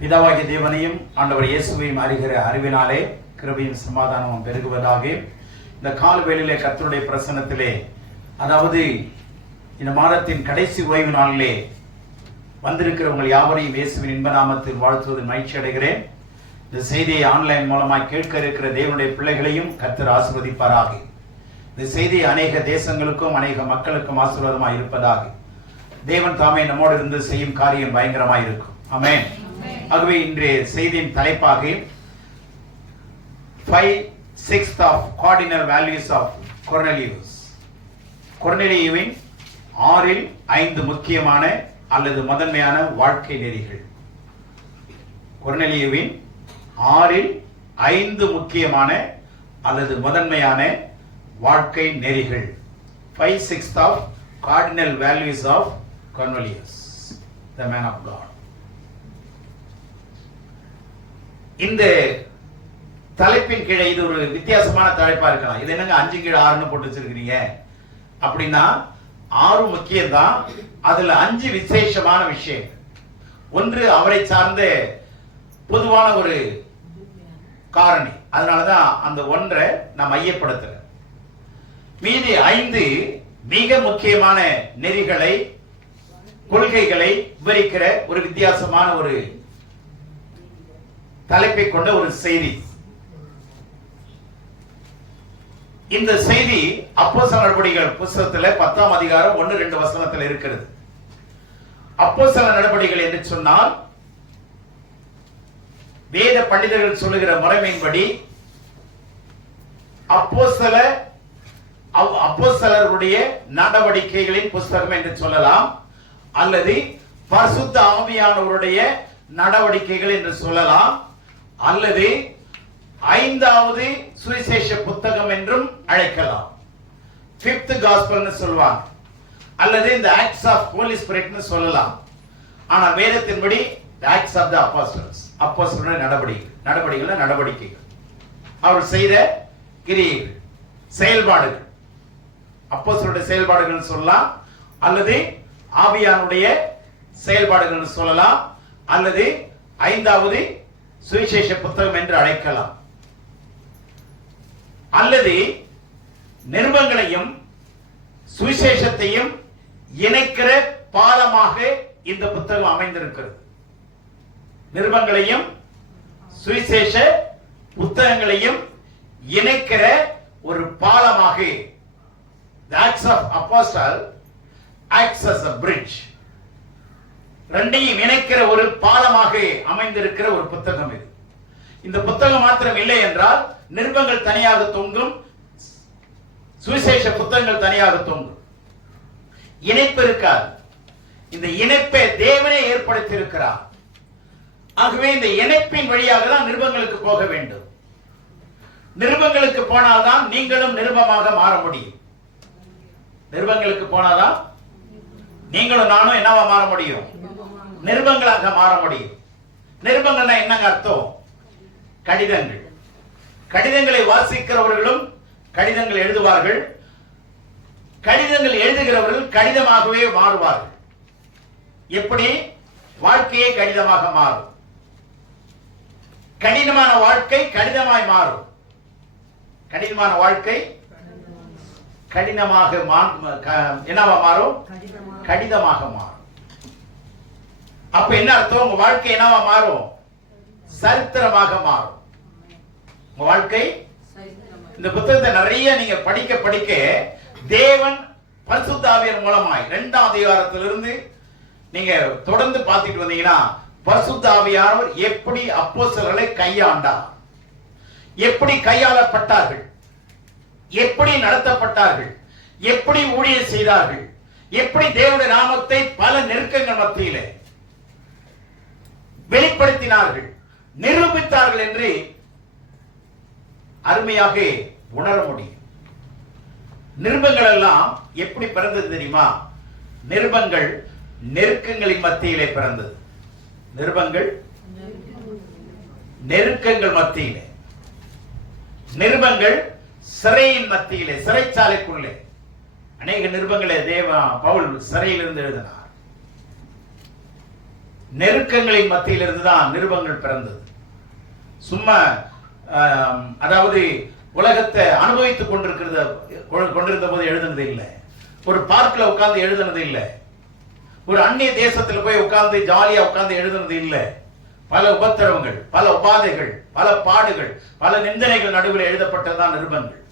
பிதாவாகிய தேவனையும் ஆண்டவர் இயேசுவையும் அறிகிற அறிவினாலே கிருபையும் சமாதானமும் பெருகுவதாக. இந்த காலவேளையிலே கர்த்தருடைய பிரசன்னத்திலே, அதாவது இந்த மாதத்தின் கடைசி ஓய்வு நாளிலே வந்திருக்கிறவங்கள் யாவரையும் இயேசுவின் இன்ப நாமத்தில் வாழ்த்துவது மகிழ்ச்சி அடைகிறேன். இந்த செய்தியை ஆன்லைன் மூலமாய் கேட்க இருக்கிற தேவனுடைய பிள்ளைகளையும் கர்த்தர் ஆசீர்வதிப்பாராக. இந்த செய்தி அநேக தேசங்களுக்கும் அநேக மக்களுக்கும் ஆசீர்வாதமாய் இருப்பதாக. தேவன் தாமே நம்மோடு இருந்து செய்யும் காரியம் பயங்கரமாய் இருக்கும். ஆமென். ஆகவே இன்றைய செய்தியின் தலைப்பாக 5/6 of cardinal values of Cornelius. கொர்நேலியுவின் 5 முக்கியமான அல்லது முதன்மையான வாழ்க்கை நெறிகள். கொர்நேலியுவின் 5 முக்கியமான அல்லது முதன்மையான வாழ்க்கை நெறிகள். 5/6 of cardinal values of Cornelius, the man of God. இந்த தலைப்பின் கீழே இது ஒரு வித்தியாசமான தலைப்பா இருக்கலாம். இது என்னங்க 5 கீழே 6ன்னு போட்டு வச்சிருக்கீங்க அப்படின்னா, 6 முக்கியம் தான், அதுல 5 விசேஷமான விஷயம். ஒன்று அவரை சார்ந்த பொதுவான ஒரு காரணி, அதனாலதான் அந்த ஒன்றை நான் மையப்படுத்துறேன். மீதி 5 மிக முக்கியமான நெறிகளை, கொள்கைகளை விவரிக்கிற ஒரு வித்தியாசமான ஒரு தலைப்பை கொண்ட ஒரு செய்தி. இந்த செய்தி அப்போஸ்தலர் நடபடிகள் புத்தகத்தில் 10ஆம் அதிகாரம் 1-2 வசனத்தில் இருக்கிறது. அப்போஸ்தலர் நடபடிகள் என்று சொன்னால், வேத பண்டிதர்கள் சொல்லுகிற முறைமையின்படி அப்போஸ்தலருடைய நடவடிக்கைகளின் புத்தகம் என்று சொல்லலாம், அல்லது பரிசுத்த ஆவியானவருடைய நடவடிக்கைகள் என்று சொல்லலாம், அல்லது 5வது சுவிசேஷ புத்தகம் என்றும் அழைக்கலாம். 5th gospel சொல்வாங்க, அல்லது இந்த ஆக்ட்ஸ் ஆஃப் ஹோலி ஸ்பிரிட்னு சொல்லலாம். ஆனால் வேதத்தின்படி ஆக்ட்ஸ் ஆஃப் தி அப்போஸ்டல்ஸ், அப்போஸ்தலருடைய நடவடிக்கைகள், அவர் செய்த கிரியைகள், செயல்பாடுகள், அப்போஸ்தலருடைய செயல்பாடுகள் சொல்லலாம், அல்லது ஆவியானுடைய செயல்பாடுகள் சொல்லலாம், அல்லது 5வது சுவிசேஷ புத்தகம் என்று அழைக்கலாம். அல்லது நிருபங்களையும் சுவிசேஷத்தையும் இணைக்கிற பாலமாக இந்த புத்தகம் அமைந்திருக்கிறது. நிருபங்களையும் சுவிசேஷ புத்தகங்களையும் இணைக்கிற ஒரு பாலமாக, the Acts of Apostles acts as a bridge. ரெண்டையும் இணைக்கிற ஒரு பாலமாக அமைந்திருக்கிற ஒரு புத்தகம் இது. இந்த புத்தகம் மாத்திரம் இல்லை என்றால் நிருபங்கள் தனியாக தொங்கும், சுவிசேஷ புத்தகங்கள் தனியாக தொங்கும், இணைப்பு இருக்காது. இந்த இணைப்பை தேவனே ஏற்படுத்தி இருக்கிறார். ஆகவே இந்த இணைப்பின் வழியாக தான் நிருபங்களுக்கு போக வேண்டும். நிருபங்களுக்கு போனால்தான் நீங்களும் நிருபமாக மாற முடியும். நிருபங்களுக்கு போனாதான் நீங்களும் நானும் என்னவா மாற முடியும்? நிருபங்களாக மாற முடியும். நிருபங்கள்னா என்னங்க அர்த்தம்? கடிதங்கள். கடிதங்களை வாசிக்கிறவர்களும் கடிதங்கள் எழுதுவார்கள், கடிதங்கள் எழுதுகிறவர்கள் கடிதமாகவே மாறுவார்கள். எப்படி வாழ்க்கையே கடிதமாக மாறும்? கடினமான வாழ்க்கை கடிதமாய் மாறும். கடினமான வாழ்க்கை கடினமாக என்னவா மாறும்? கடிதமாக மாறும். அப்ப என்ன அர்த்தம்? உங்க வாழ்க்கை என்னவா மாறும்? சரித்திரமாக மாறும். உங்க வாழ்க்கை, இந்த புத்தகத்தை நிறைய நீங்க படிக்க படிக்க தேவன் பரிசுத்த ஆவியார் மூலமாய் 2ஆம் அதிகாரத்திலிருந்து நீங்க தொடர்ந்து பார்த்துட்டு வந்தீங்கன்னா, பரிசுத்த ஆவியானவர் எப்படி அப்போஸ்தலர்களை கையாண்டார், எப்படி கையாளப்பட்டார்கள், எப்படி நடத்தப்பட்டார்கள், எப்படி ஊழியம் செய்தார்கள், எப்படி தேவனுடைய நாமத்தை பல நெருக்கங்கள் மத்தியிலே வெளிப்படுத்தினார்கள், நிரூபித்தார்கள் என்று அருமையாக உணர முடியும். நிருபங்கள் எல்லாம் எப்படி பிறந்தது தெரியுமா? நிருபங்கள் நெருக்கங்களின் மத்தியிலே பிறந்தது. நிருபங்கள் நெருக்கங்கள் மத்தியிலே, நிருபங்கள் சிறையின் மத்தியிலே, சிறைச்சாலைக்குள்ளே. அநேக நிருபங்களை பவுல் சிறையிலிருந்து எழுதினார். நெருக்கங்களின் மத்தியிலிருந்து தான் நிருபங்கள் பிறந்தது. சும்மா அதாவது உலகத்தை அனுபவித்துக் கொண்டிருந்த போது எழுதுனது இல்லை, ஒரு பார்க்ல உட்கார்ந்து எழுதுனது இல்லை, ஒரு அந்நிய தேசத்துல போய் உட்கார்ந்து ஜாலியா உட்கார்ந்து எழுதுனது இல்லை. பல உபத்திரவங்கள், பல உபாதைகள், பல பாடுகள், பல நிந்தனைகள் நடுவில் எழுதப்பட்டதுதான் நிருபங்கள்.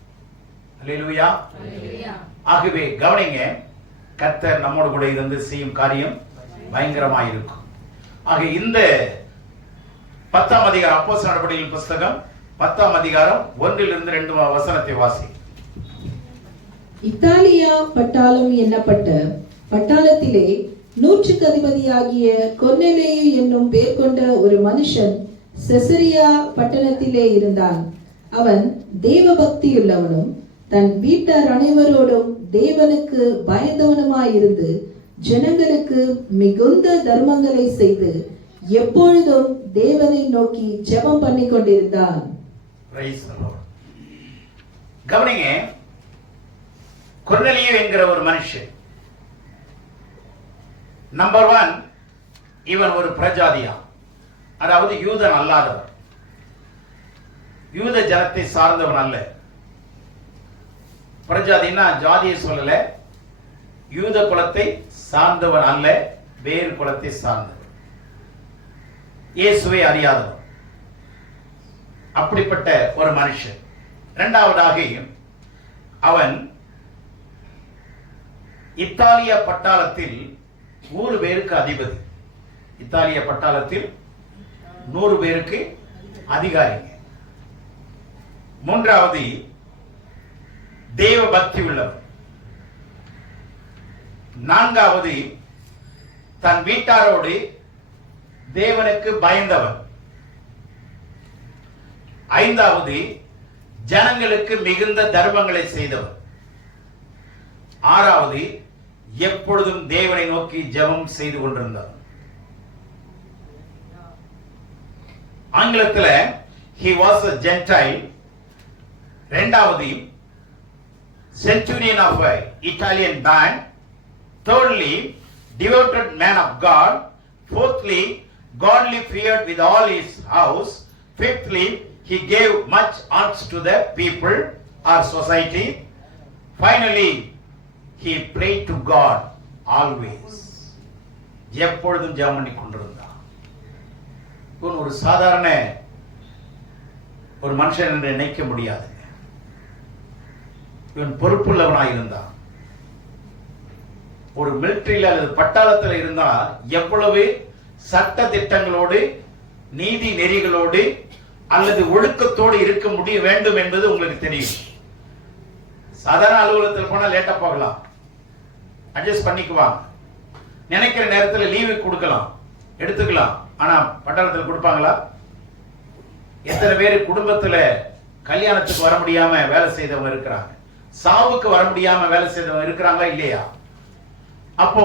அல்லேலூயா. ஆகவே கவனிங்க, கர்த்தர் நம்மோடு கூட இருந்து செய்யும் காரியம் பயங்கரமாயிருக்கும். ஆக இந்த 10ஆம் அதிகாரம், அப்போஸ்தலர் நடபடிகளின் புஸ்தகம் 10ஆம் அதிகாரம் 1-2 வசனத்தை வாசி. இத்தாலியா பட்டாளம் எண்ணப்பட்ட பட்டாளத்திலே 100க்கு அதிபதியாகிய கொர்நேலியு என்னும் பேர் கொண்ட ஒரு மனுஷன் செசரியா பட்டணத்திலே இருந்தான். அவன் தேவ பக்தியுள்ளவனும் தன் வீட்டார் அனைவரோடும் தேவனுக்கு பயந்தவனுமாயிருந்து ஜனங்களுக்கு மிகுந்த தர்மங்களை செய்து எப்பொழுதும் தேவனை நோக்கி ஜெபம் பண்ணி கொண்டிருந்தான். கவனிங்க, கொர்நேலியு என்கிற ஒரு மனுஷன், நம்பர் 1, இவன் ஒரு பிரஜாதியா, அதாவது யூதன் அல்லாதவன், யூத ஜனத்தை சார்ந்தவன் அல்ல. பிரஜாதினா ஜாதியை சொல்லல, யூத குலத்தை சார்ந்தவன் அல்ல, வேறு குலத்தை சார்ந்தவன், இயேசுவை அறியாதவன், அப்படிப்பட்ட ஒரு மனுஷன். இரண்டாவதாக அவன் இத்தாலிய பட்டாளத்தில் 100 பேருக்கு அதிபதி. இத்தாலிய பட்டாளத்தில் 100 பேருக்கு அதிகாரிங்க. மூன்றாவது தேவ பக்தி உள்ளவர். நான்காவது தன் வீட்டாரோடு தேவனுக்கு பயந்தவன். ஐந்தாவது ஜனங்களுக்கு மிகுந்த தர்மங்களை செய்தவன். ஆறாவது எப்பொழுதும் தேவனை நோக்கி ஜெபம் செய்து கொண்டிருந்தவன். ஆங்கிலத்தில் he was a Gentile. இரண்டாவது centurion of an Italian band. Thirdly, devoted man of God. Fourthly, godly feared with all his house. Fifthly, he gave much alms to the people or society. Finally, he prayed to God always. எப்பொழுதும் ஜெபம் பண்ணி கொண்டிருந்தான். இவன் ஒரு சாதாரண ஒரு மனுஷன் என்று நினைக்க முடியாது. இவன் பொறுப்புள்ளவனாய் இருந்தான். ஒரு மிலிட்டரியில் அல்லது பட்டாளத்தில் இருந்தா எவ்வளவு சட்ட திட்டங்களோடு, நீதி நெறிகளோடு அல்லது ஒழுக்கத்தோடு இருக்க முடிய வேண்டும் என்பது உங்களுக்கு தெரியும். சாதாரண அலுவலகத்தில் போனா லேட்டா போகலாம், அட்ஜஸ்ட் பண்ணிக்குவாங்க, நினைக்கிற நேரத்தில் லீவு கொடுக்கலாம், எடுத்துக்கலாம். ஆனா பட்டாளத்தில் கொடுப்பாங்களா? எத்தனை பேர் குடும்பத்துல கல்யாணத்துக்கு வர முடியாம வேலை செய்தவங்க இருக்கிறாங்க, சாவுக்கு வர முடியாம வேலை செய்தவங்க இருக்கிறாங்களா இல்லையா? அப்போ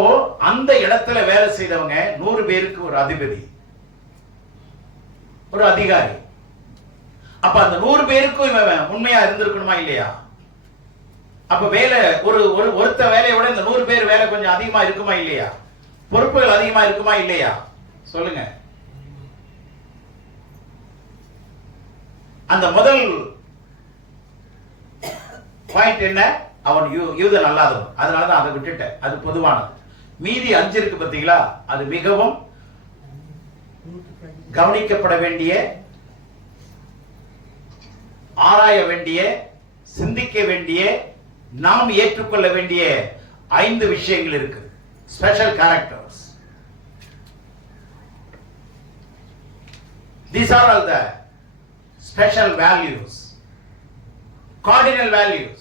அந்த இடத்துல வேலை செய்தவங்க 100 பேருக்கு ஒரு அதிபதி, ஒரு அதிகாரி. அப்ப அந்த 100 பேருக்கும் இவன் உண்மையா இருந்திருக்கணுமா இல்லையா? அப்ப வேலை ஒருத்த வேலையை விட இந்த 100 பேர் வேலை கொஞ்சம் அதிகமா இருக்குமா இல்லையா? பொறுப்புகள் அதிகமா இருக்குமா இல்லையா? சொல்லுங்க. அந்த முதல் பாயிண்ட் என்ன? அவன் யூதன் அல்லாதவன். அதனாலதான் அதை விட்டுட்டேன், அது பொதுவானது. மீதி 5 இருக்கு பார்த்தீங்களா, அது மிகவும் கவனிக்கப்பட வேண்டிய, ஆராய வேண்டிய, சிந்திக்க வேண்டிய, நாம் ஏற்றுக்கொள்ள வேண்டிய 5 விஷயங்கள் இருக்கு. Special characters. These are all the special values, cardinal values.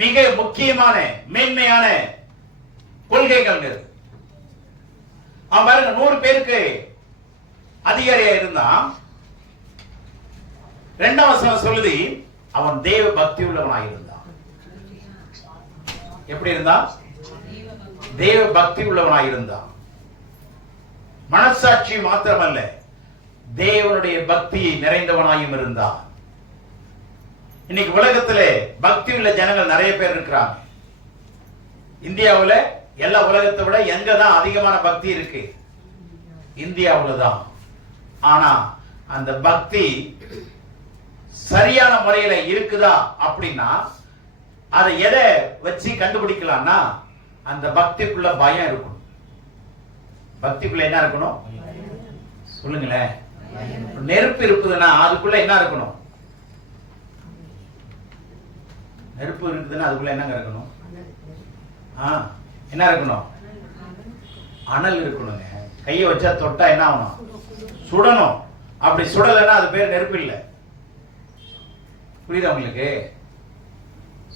மிக முக்கியமான மேன்மையான கொள்கைகள். அவன் பாருங்க, 100 பேருக்கு அதிகாரியா இருந்தான். 2ஆம் வசனம் சொல்லுது, அவன் தேவ பக்தி உள்ளவனாக இருந்தான். எப்படி இருந்தான்? தேவ பக்தி உள்ளவனாக இருந்தான். மனசாட்சி மாத்திரமல்ல, தேவனுடைய பக்தி நிறைந்தவனாயும் இருந்தான். இன்னைக்கு உலகத்துல பக்தி உள்ள ஜனங்கள் நிறைய பேர் இருக்கிறாங்க. இந்தியாவுல எல்லா உலகத்தை விட எங்கதான் அதிகமான பக்தி இருக்கு? இந்தியாவில் தான். ஆனா அந்த பக்தி சரியான முறையில இருக்குதா அப்படின்னா அதை எதை வச்சு கண்டுபிடிக்கலாம்னா அந்த பக்திக்குள்ள பயம் இருக்கணும். பக்திக்குள்ள என்ன இருக்கணும் சொல்லுங்களேன். நெருப்பு இருக்குதுன்னா அதுக்குள்ள என்ன இருக்கணும்? நெருப்பு இருக்குதுன்னா அதுக்குள்ள என்னங்க இருக்கணும்? என்ன இருக்கணும்? அனல் இருக்கணுங்க. கையை வச்சா தொட்டா என்ன ஆகணும்? சுடணும். அப்படி சுடலைன்னா அது பேர் நெருப்பு இல்லை. புரியுதா உங்களுக்கு?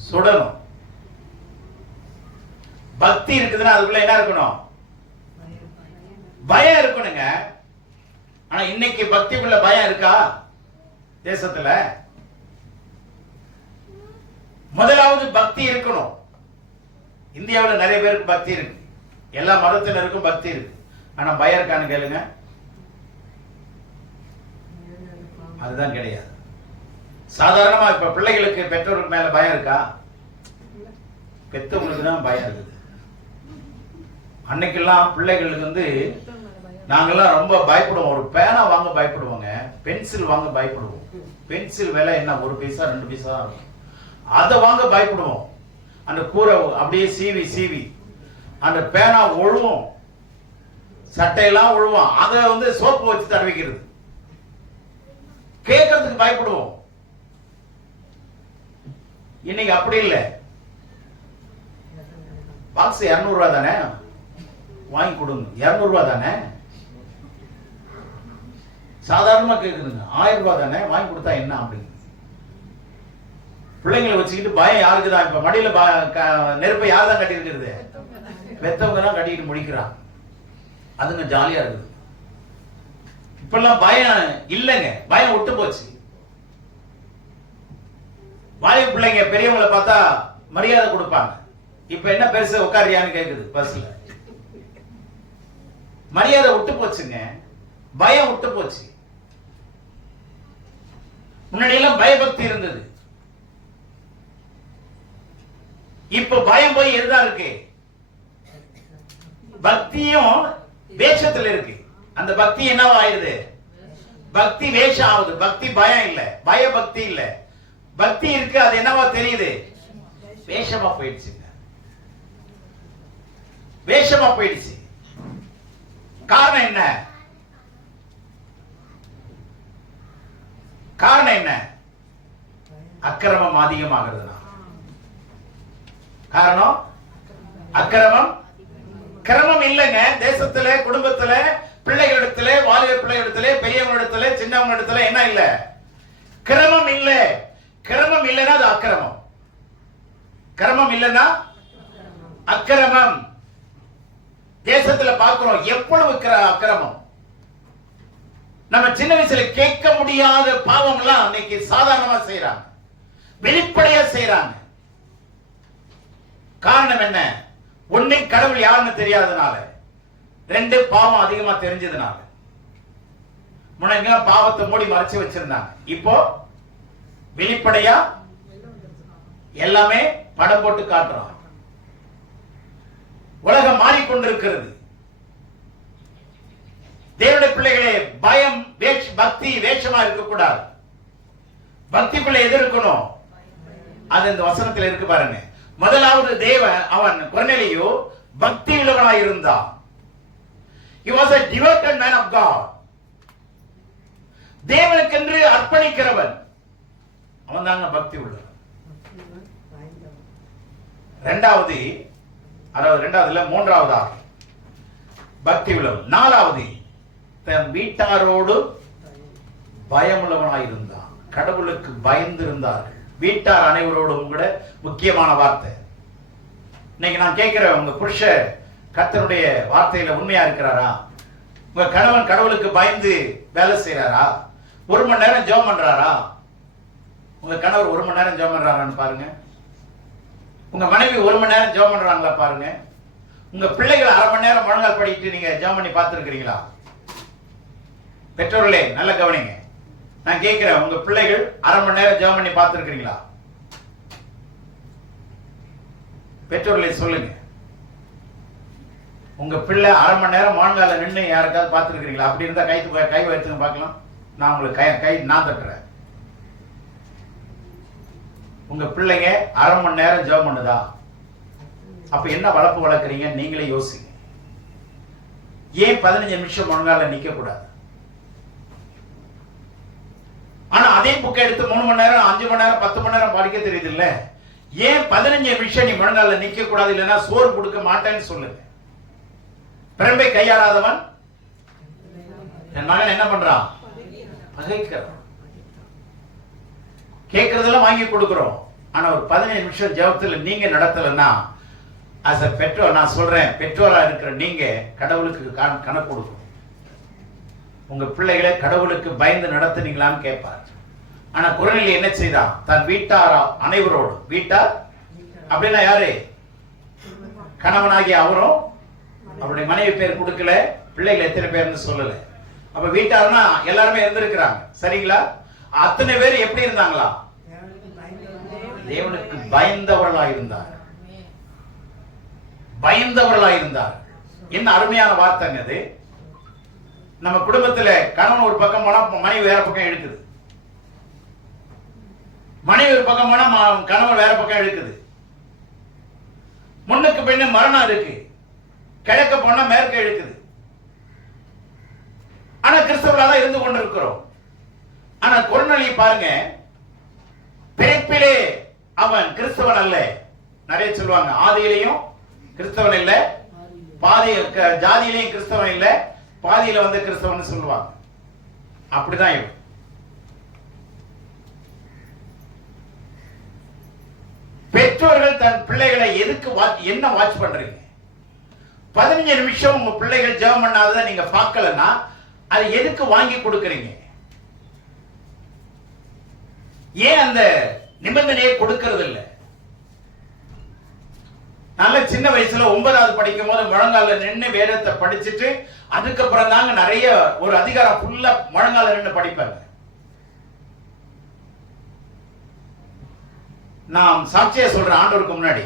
சுடணும். பக்தி இருக்குதுன்னா அதுக்குள்ள என்ன இருக்கணும்? பயம் இருக்கணுங்க. ஆனா இன்னைக்கு பக்திக்குள்ள பயம் இருக்கா தேசத்துல? முதலாவது பக்தி இருக்கணும். இந்தியாவில் நிறைய பேருக்கு பக்தி இருக்கு, எல்லா மதத்தினருக்கும் பக்தி இருக்கு. ஆனா பயம் இருக்கான்னு கேளுங்க, அதுதான் கிடையாது. சாதாரணமா இப்ப பிள்ளைகளுக்கு பெற்றோருக்கு மேல பயம் இருக்கா? பெற்றவங்களுக்கு தான் பயம் இருக்குது. அன்னைக்கெல்லாம் பிள்ளைகளுக்கு நாங்கெல்லாம் ரொம்ப பயப்படுவோம். ஒரு பேனா வாங்க பயப்படுவோங்க, பென்சில் வாங்க பயப்படுவோம். பென்சில் விலை என்ன, 1 பைசா 2 பைசா தான் இருக்கும். அதை வாங்க பயப்படுவோம். அந்த கூரை அப்படியே சீவி சீவி அந்த பேனா ஒழுவும், சட்டையெல்லாம் ஒழுவும். அதை சோப்பு வச்சு தடவிக்கிறது. கேட்கறதுக்கு பயப்படுவோம். இன்னைக்கு அப்படி இல்லை. பாக்ஸ் 200 ரூபாய் தானே, வாங்கி கொடுங்க. 200 ரூபாய் தானே, சாதாரணமா கேக்குதுங்க. 1000 ரூபாய் தானே, வாங்கி கொடுத்தா என்ன அப்படின்னு. பிள்ளைங்களை வச்சுக்கிட்டு பயம் யாருக்குதான்? இப்ப மடியில நெருப்பை யார் தான் கட்டி இருக்கிறது? பெத்தவங்க தான் கட்டிக்கிட்டு முடிக்கிறான். அதுங்க ஜாலியா இருக்குது. இப்பெல்லாம் பயம் இல்லைங்க, பயம் விட்டு போச்சு. வாலிப பிள்ளைங்க பெரியவங்களை பார்த்தா மரியாதை கொடுப்பாங்க. இப்ப என்ன பெருசு உட்காரியான்னு கேக்குது பஸ்ல. மரியாதை விட்டு போச்சுங்க, பயம் விட்டு போச்சு. முன்னாடி எல்லாம் பயபக்தி இருந்தது, இப்ப பயம் போய் எதுதான் இருக்கு? பக்தியும் வேஷத்துல இருக்கு. அந்த பக்தி என்னவா ஆயிடுது? பக்தி வேஷம் ஆகுது. பக்தி பயம் இல்ல, பய பக்தி இல்ல. பக்தி இருக்கு, அது என்னவா தெரியுது? வேஷமா போயிடுச்சுங்க, வேஷமா போயிடுச்சு. காரணம் என்ன? காரணம் என்ன? அக்கிரமம் அதிகமாகிறது. காரணம் அக்கிரமம். கிரமம் இல்லைங்க தேசத்துல, குடும்பத்துல, பிள்ளைகளிடத்துல, வாலிப பிள்ளைகளிடத்துல, பெரியவங்களிடத்துல, சின்னவங்களிடத்துல என்ன இல்ல? கிரமம் இல்ல. கிரமம் இல்லைன்னா அது அக்கிரமம். கிரமம் இல்லைன்னா அக்கிரமம். தேசத்துல பார்க்கிறோம் எவ்வளவு அக்கிரமம். நம்ம சின்ன வயசுல கேட்க முடியாத பாவம் எல்லாம் இன்னைக்கு சாதாரணமா செய்யறாங்க, வெளிப்படையா செய்யறாங்க. காரணம் என்ன? ஒண்ணு கடவுள் யாருன்னு தெரியாதனால, 2 பாவம் அதிகமா தெரிஞ்சதுனால. முன்னாடி பாவத்தை மூடி மறைச்சு வச்சிருந்தாங்க, இப்போ வெளிப்படையா எல்லாமே படம் போட்டு காட்டுறோம். உலகம் மாறிக்கொண்டிருக்கிறது. தேவனுடைய பிள்ளைகளே, பயம் பக்தி வேஷமா இருக்கக்கூடாது. பக்திக்குள்ள எது இருக்கணும்? அது இந்த வசனத்தில் இருக்கு பாருங்க. முதலாவது அவன் கொர்நேலியு பக்தி உள்ளவனாய் இருந்தான். He was a devoted man of God. தேவனுக்கென்று அர்ப்பணிக்கிறவன் அவன் தாங்க பக்தி உள்ளவன். மூன்றாவதா பக்தி உள்ளவன். 4வது தன் வீட்டாரோடு பயமுள்ளவனாய் இருந்தான். கடவுளுக்கு பயந்திருந்தார்கள். வீட்டார் அனைவரோடும் கூட முக்கியமான வார்த்தை. இன்னைக்கு நான் கேட்கிறேன், உங்க புருஷர் கர்த்தருடைய வார்த்தையில உண்மையா இருக்கிறாரா? உங்க கணவன் கடவுளுக்கு பயந்து வேலை செய்யறாரா? 1 மணி நேரம் ஜெபம் பண்றாரா? உங்க கணவர் 1 மணி நேரம் ஜெபம் பண்றாரான்னு பாருங்க. உங்க மனைவி 1 மணி நேரம் ஜெபம் பண்றாங்களா பாருங்க. உங்க பிள்ளைகள் 1/2 மணி நேரம் முழங்கால் படிட்டு நீங்க ஜெபம் பண்ணி பார்த்திருக்கிறீங்களா? பெற்றோர்களே நல்ல கவனிங்க. நான் கேட்கிறேன், உங்க பிள்ளைகள் 1/2 மணி நேரம் ஜெபம் பண்ணி பார்த்திருக்கிறீங்களா? பெற்றோர்களே சொல்லுங்க. உங்க பிள்ளை அரை மணி நேரம் முழங்கால நின்று யாருக்காவது பார்த்துருக்கீங்களா? அப்படி இருந்தா கை வைத்துங்க பார்க்கலாம். நான் உங்களுக்கு கை நான் தட்டுறேன். உங்க பிள்ளைங்க அரை மணி நேரம் ஜெபம் பண்ணுதா? அப்ப என்ன வளர்ப்பு வளர்க்குறீங்க? நீங்களே யோசிங்க. ஏன் 15 நிமிஷம் முழங்கால நிக்க கூடாது? ஆனா அதே புக்கை எடுத்து 3 மணி நேரம் 5 மணி நேரம் 10 மணி நேரம் படிக்க தெரியுது இல்ல? ஏன் 15 நிமிஷம் நீ முழங்கால நிக்க கூடாது? இல்லைன்னா சோறு கொடுக்க மாட்டேன்னு சொல்லுங்க. பிரம்பை கையாளாதவன் என் மகன் என்ன பண்றான்? பகைக்கிறான். கேட்கறதெல்லாம் வாங்கி கொடுக்கிறோம். ஆனா ஒரு 15 நிமிஷம் ஜெபத்துல நீங்க நடத்தலன்னா, as a பெற்றோர் நான் சொல்றேன், பெற்றோரா இருக்கிற நீங்க கடவுளுக்கு கணக்கு கொடுக்கணும். உங்க பிள்ளைகளை கடவுளுக்கு பயந்து நடத்துனீங்களான்னு கேட்பார். ஆனா குறநிலை என்ன செய்தான்? தன் வீட்டார் அனைவரோடு, வீட்டார் அப்படின்னா யாரு? கணவனாகிய அவரும் அவருடைய மனைவி பேர் கொடுக்கல, பிள்ளைகள் எத்தனை பேர்னு சொல்லல. அப்ப வீட்டார்னா எல்லாருமே இருந்திருக்கிறாங்க, சரிங்களா? அத்தனை பேர் எப்படி இருந்தாங்களா? தேவனுக்கு பயந்தவர்களா இருந்தார். பயந்தவர்களா இருந்தார். என்ன அருமையான வார்த்தைங்க அது. நம்ம குடும்பத்துல கணவன் ஒரு பக்கம் போனா மனைவி வேற பக்கம் இழுக்குது, மனைவி ஒரு பக்கம் போனா கணவன் வேற பக்கம் இழுக்குது. முன்னுக்கு பின்ன மரணம் இருக்கு, கிழக்க போனா மேற்க இழுக்குது. ஆனா கிறிஸ்தவர்களாக இருந்து கொண்டிருக்கிறோம். ஆனா கொர்நேலியை பாருங்க, பிறப்பிலே அவன் கிறிஸ்தவன் அல்ல. நிறைய சொல்லுவாங்க ஆதியிலையும் கிறிஸ்தவன் இல்ல, பாதி ஜாதியிலையும் கிறிஸ்தவன் இல்ல, பாதியில வந்து கிறிஸ்தவன் சொல்லுவாங்க. அப்படிதான் இவன். பெற்றோர்கள் தன் பிள்ளைகளை எதுக்கு என்ன வாட்ச் பண்றீங்க? 15 நிமிஷம் உங்க பிள்ளைகள் ஜெபம் பண்ணாததை நீங்க பார்க்கலன்னா அது எதுக்கு வாங்கி கொடுக்கறீங்க? ஏன் அந்த நிபந்தனையை கொடுக்கிறது இல்லை? நல்ல சின்ன வயசுல 9வது படிக்கும் போது முழங்கால நின்று வேதத்தை படிச்சுட்டு அதுக்கப்புறம் தாங்க நிறைய ஒரு அதிகாரம் ஃபுல்லா முழங்கால நின்று படிப்பாங்க. நான் சாட்சியா சொல்றேன், ஆண்டவருக்கு முன்னாடி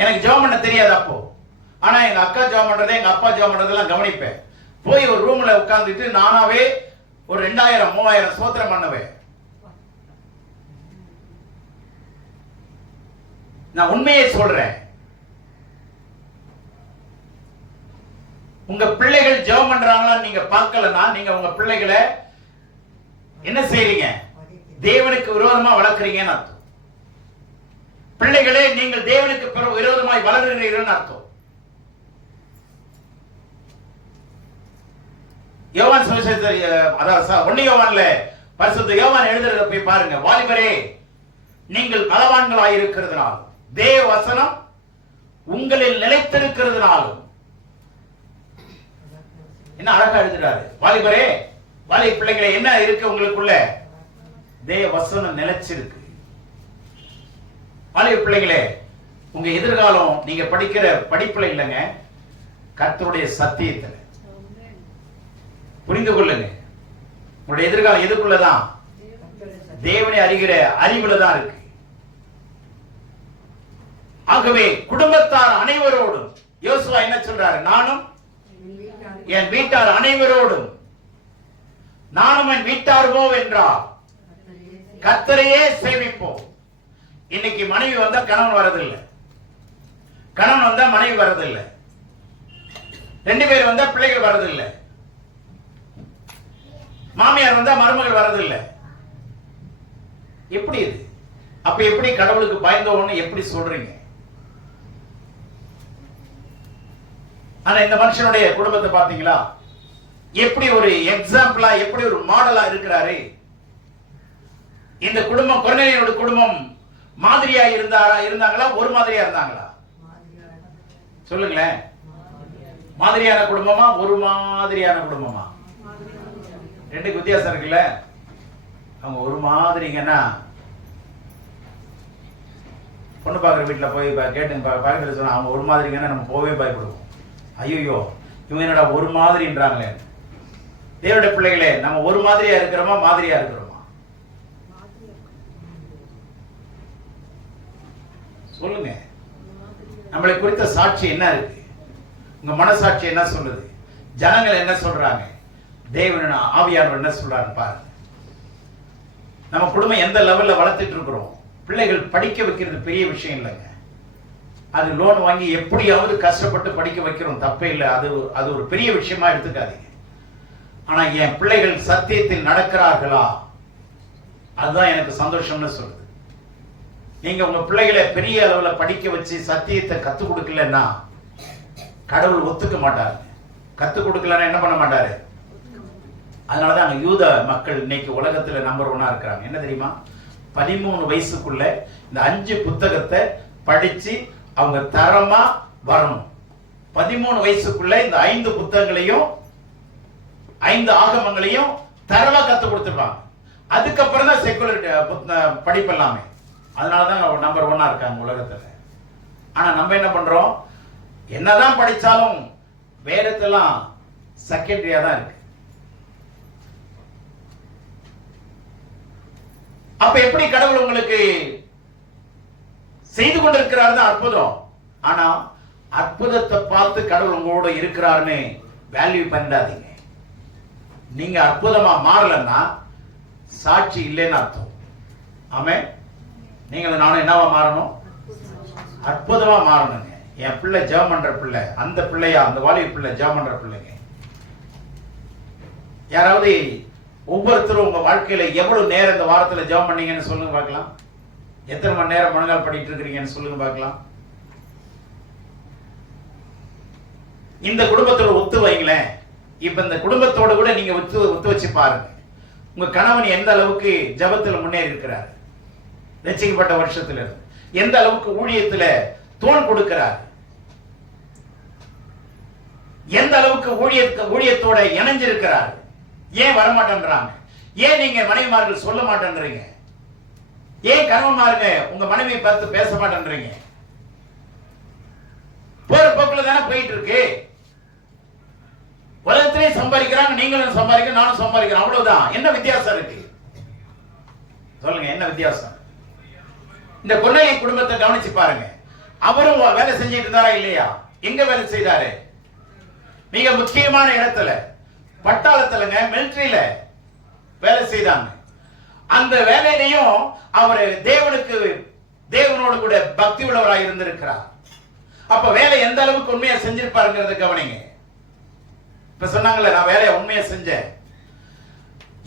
எனக்கு ஜெபம் பண்ண தெரியாது அப்போ. ஆனா எங்க அக்கா ஜெபம் பண்றதை, எங்க அப்பா ஜெபம் பண்றதெல்லாம் கவனிப்பேன். போய் ஒரு ரூம்ல உட்கார்ந்துட்டு நானாவே ஒரு 2000-3000 ஸ்தோத்திரம் பண்ணுவேன். நான் உண்மையை சொல்றேன். உங்க பிள்ளைகள் ஜெபம் பண்றாங்களா நீங்க பார்க்கலன்னா நீங்க உங்க பிள்ளைகளை என்ன செய்றீங்க? தேவனுக்கு விரோதமா வளர்க்குறீங்கன்னு அர்த்தம். பிள்ளைகளே நீங்கள் தேவனுக்கு விரோதமாய் வளர்கிறீர்கள் அர்த்தம். யோவான் சுவிசேஷத்தில், அதாவது 1 யோவான்ல பரிசுத்த யோவான் எழுதுறத போய் பாருங்க. வாலிபரே, நீங்கள் பலவான்களாய் இருக்கிறதுனால், தேவ வசனம் உங்களில் நிலைத்திருக்கிறதுனாலும். என்ன அழகா எழுதுறாரு. வாலிபரே, வாலிப பிள்ளைகளே, என்ன இருக்கு உங்களுக்குள்ள? தேவ வசனம் நிலைச்சிருக்கு. வாலிப பிள்ளைகளே, உங்க எதிர்காலம் நீங்க படிக்கிற படிப்புல இல்லைங்க, கர்த்தருடைய சத்தியத்துல. புரிந்து கொள்ளுங்க. உங்களுடைய எதிர்காலம் எதுக்குள்ளதான்? தேவனை அறிகிற அறிவுல தான் இருக்கு. ஆகவே குடும்பத்தார் அனைவரோடும் யோசுவா என்ன சொல்றாரு? நானும் என் வீட்டார் அனைவரோடும், நானும் என் வீட்டாருமோ என்றார் கர்த்தரையே சேவிப்போம். இன்னைக்கு மனைவி வந்தா கணவன் வரதில்லை, கணவன் வந்தா மனைவி வரதில்லை, 2 பேர் வந்தா பிள்ளைகள் வரதில்லை, மாமியார் வந்தா மருமகள் வரதில்லை. எப்படி இது? அப்ப எப்படி கடவுளுக்கு பயந்தோன்னு எப்படி சொல்றீங்க? ஆனா இந்த மனுஷனுடைய குடும்பத்தை பாத்தீங்களா? எப்படி ஒரு எக்ஸாம்பிளா, எப்படி ஒரு மாடலா இருக்கிறாரு. இந்த குடும்பம், கொர்நேலியோட குடும்பம் மாதிரியா இருந்தாங்களா? ஒரு மாதிரியா இருந்தாங்களா? சொல்லுங்களேன். மாதிரியான குடும்பமா, ஒரு மாதிரியான குடும்பமா? 2க்கு வித்தியாசம் இருக்குல்ல. அவங்க ஒரு மாதிரிங்கன்னா, பொண்ணு பார்க்குற வீட்டில் போய் கேட்டுங்க பார்க்கறது சொன்னா அவங்க ஒரு மாதிரிங்கன்னா நம்ம போவே பயப்படுவோம். ஐயோ இவங்க என்னடா ஒரு மாதிரின்றாங்களே. தேவனுடைய பிள்ளைகளே, நம்ம ஒரு மாதிரியா இருக்கிறோமா, மாதிரியா இருக்கிறோமா? சொல்லுங்க. நம்மளை குறித்த சாட்சி என்ன இருக்கு? உங்க மனசாட்சி என்ன சொல்லுது? ஜனங்கள் என்ன சொல்றாங்க? தேவன் ஆவியானவர் என்ன சொல்றாரு பாருங்க. நம்ம குடும்பம் எந்த லெவல்ல வளர்த்துட்டு இருக்கிறோம். பிள்ளைகள் படிக்க வைக்கிறது பெரிய விஷயம் இல்லைங்க. அது லோன் வாங்கி எப்படியாவது கஷ்டப்பட்டு படிக்க வைக்கிறோம், தப்பே இல்லை. அது ஒரு பெரிய விஷயமா எடுத்துக்காதீங்க. ஆனா என் பிள்ளைகள் சத்தியத்தில் நடக்கிறார்களா, அதுதான் எனக்கு சந்தோஷம்னு சொல்லுது. நீங்க உங்க பிள்ளைகளை பெரிய அளவுல படிக்க வச்சு சத்தியத்தை கத்துக் கொடுக்கலன்னா கடவுள் ஒத்துக்க மாட்டாரு. கத்துக் கொடுக்கலன்னா என்ன பண்ண மாட்டாரு? அதனாலதான் அங்க யூத மக்கள் இன்னைக்கு உலகத்துல நம்பர் 1 இருக்கிறாங்க. என்ன தெரியுமா? 13 வயசுக்குள்ள இந்த 5 புத்தகத்தை படிச்சு அவங்க தரமா வரணும். 13 வயசுக்குள்ள இந்த 5 புத்தகங்களையும் 5 ஆகமங்களையும் தரவா கத்து கொடுத்துருவாங்க. அதுக்கப்புறம் தான் செக்குலர் படிப்பு எல்லாமே. அதனாலதான் நம்பர் 1 இருக்காங்க உலகத்துல. ஆனா நம்ம என்ன பண்றோம்? என்னதான் படிச்சாலும் வேதத்தெல்லாம் செகண்டரியா தான் இருக்கு. அப்ப எப்படி கடவுள் உங்களுக்கு செய்து கொண்டிருக்கிறார் தான் அற்புதம். ஆனா அற்புதத்தை பார்த்து கடவுள் உங்களோட இருக்கிறாருன்னு வேல்யூ பண்ணிடாதீங்க. நீங்க அற்புதமா மாறலன்னா சாட்சி இல்லைன்னு அர்த்தம். ஆமே, நீங்க நானும் என்னவா மாறணும்? அற்புதமா மாறணுங்க. என் பிள்ளை ஜெபம் பண்ற பிள்ளை, அந்த பிள்ளையா, அந்த வாலிப பிள்ளை ஜெபம் பண்ற பிள்ளைங்க. யாராவது ஒவ்வொருத்தரும் உங்க வாழ்க்கையில எவ்வளவு நேரம் இந்த வாரத்துல ஜெபம் பண்ணீங்கன்னு சொல்லுங்க பார்க்கலாம். எத்தனை மணி நேரம் முழங்கால் படிட்டு இருக்கிறீங்கன்னு சொல்லுங்க பார்க்கலாம். இந்த குடும்பத்தோட ஒத்து வைங்களேன். இப்ப இந்த குடும்பத்தோட கூட நீங்க ஒத்து வச்சு பாருங்க. உங்க கணவன் எந்த அளவுக்கு ஜெபத்துல முன்னேறி இருக்கிறார், ரட்சிக்கப்பட்ட வருஷத்துல இருந்து எந்த அளவுக்கு ஊழியத்துல தோள் கொடுக்கிறார், எந்த அளவுக்கு ஊழியத்தோட இணைஞ்சிருக்கிறார். ஏன் வரமாட்டேன்றாங்க? ஏன் நீங்க மனைவிமார்கள் சொல்ல மாட்டேன்றீங்க? ஏன் கணவன்மாருங்க உங்க மனைவியை பார்த்து பேச மாட்டேன்றீங்க? போற போக்குல தானே போயிட்டு இருக்கு. உலகத்திலே சம்பாதிக்கிறாங்க, நீங்களும் சம்பாதிக்க, நானும் சம்பாதிக்கிறேன், அவ்வளவுதான். என்ன வித்தியாசம் இருக்கு சொல்லுங்க? என்ன வித்தியாசம்? இந்த கொன்னையை குடும்பத்தை கவனிச்சு பாருங்க. அவரும் வேலை செஞ்சிட்டு இருந்தாரா இல்லையா? எங்க வேலை செய்தாரு? மிக முக்கியமான இடத்துல, பட்டாளத்துலங்க, மிலிட்டரியில வேலை செய்தாங்க. அந்த வேலையிலையும் அவர் தேவனோடு கூட பக்தி உள்ளவராக இருந்திருக்கிறார். அப்ப வேலை எந்த அளவுக்கு உண்மையா செஞ்சிருப்பாருங்கிறத கவனிங்க. இப்ப சொன்னாங்கல்ல, நான் வேலையை உண்மையா செஞ்சேன்.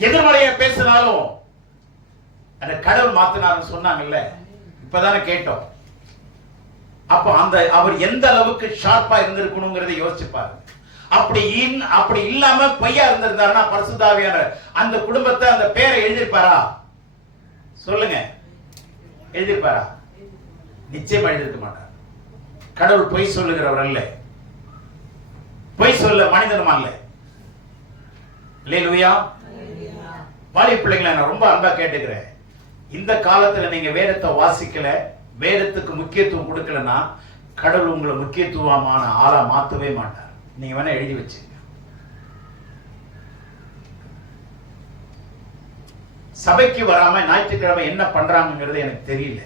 எதிர்மறையா பேசினாலும் அந்த கடவுள் மாத்தினார்னு சொன்னாங்கல்ல, இப்பதானே கேட்டோம். அப்ப அவர் எந்த அளவுக்கு ஷார்ப்பா இருந்திருக்கணுங்கிறதை யோசிச்சு பாருங்க. அப்படி இல்லாம பொய்யா இருந்திருந்தாருன்னா பரிசுத்த ஆவியானவர் அந்த குடும்பத்தை, அந்த பேரை எழுதிருப்பாரா? சொல்லுங்க, எழுதிருப்பாரா? நிச்சயமா எழுதிருக்க மாட்டார். கடவுள் பொய் சொல்லுகிறவர் அல்ல, பொய் சொல்ல மனிதனும் அல்ல. அல்லேலூயா. வாலிப பிள்ளைங்களை நான் ரொம்ப அன்பா கேட்டுக்கிறேன். இந்த காலத்துல நீங்க வேதத்தை வாசிக்கல, வேதத்துக்கு முக்கியத்துவம் கொடுக்கலன்னா கடவுள் உங்களை முக்கியத்துவமான ஆளா மாத்தவே மாட்டார். நீங்க வேணா எழுதி வச்சுங்க. சபைக்கு வராம ஞாயிற்றுக்கிழமை என்ன பண்றாங்கிறது எனக்கு தெரியல.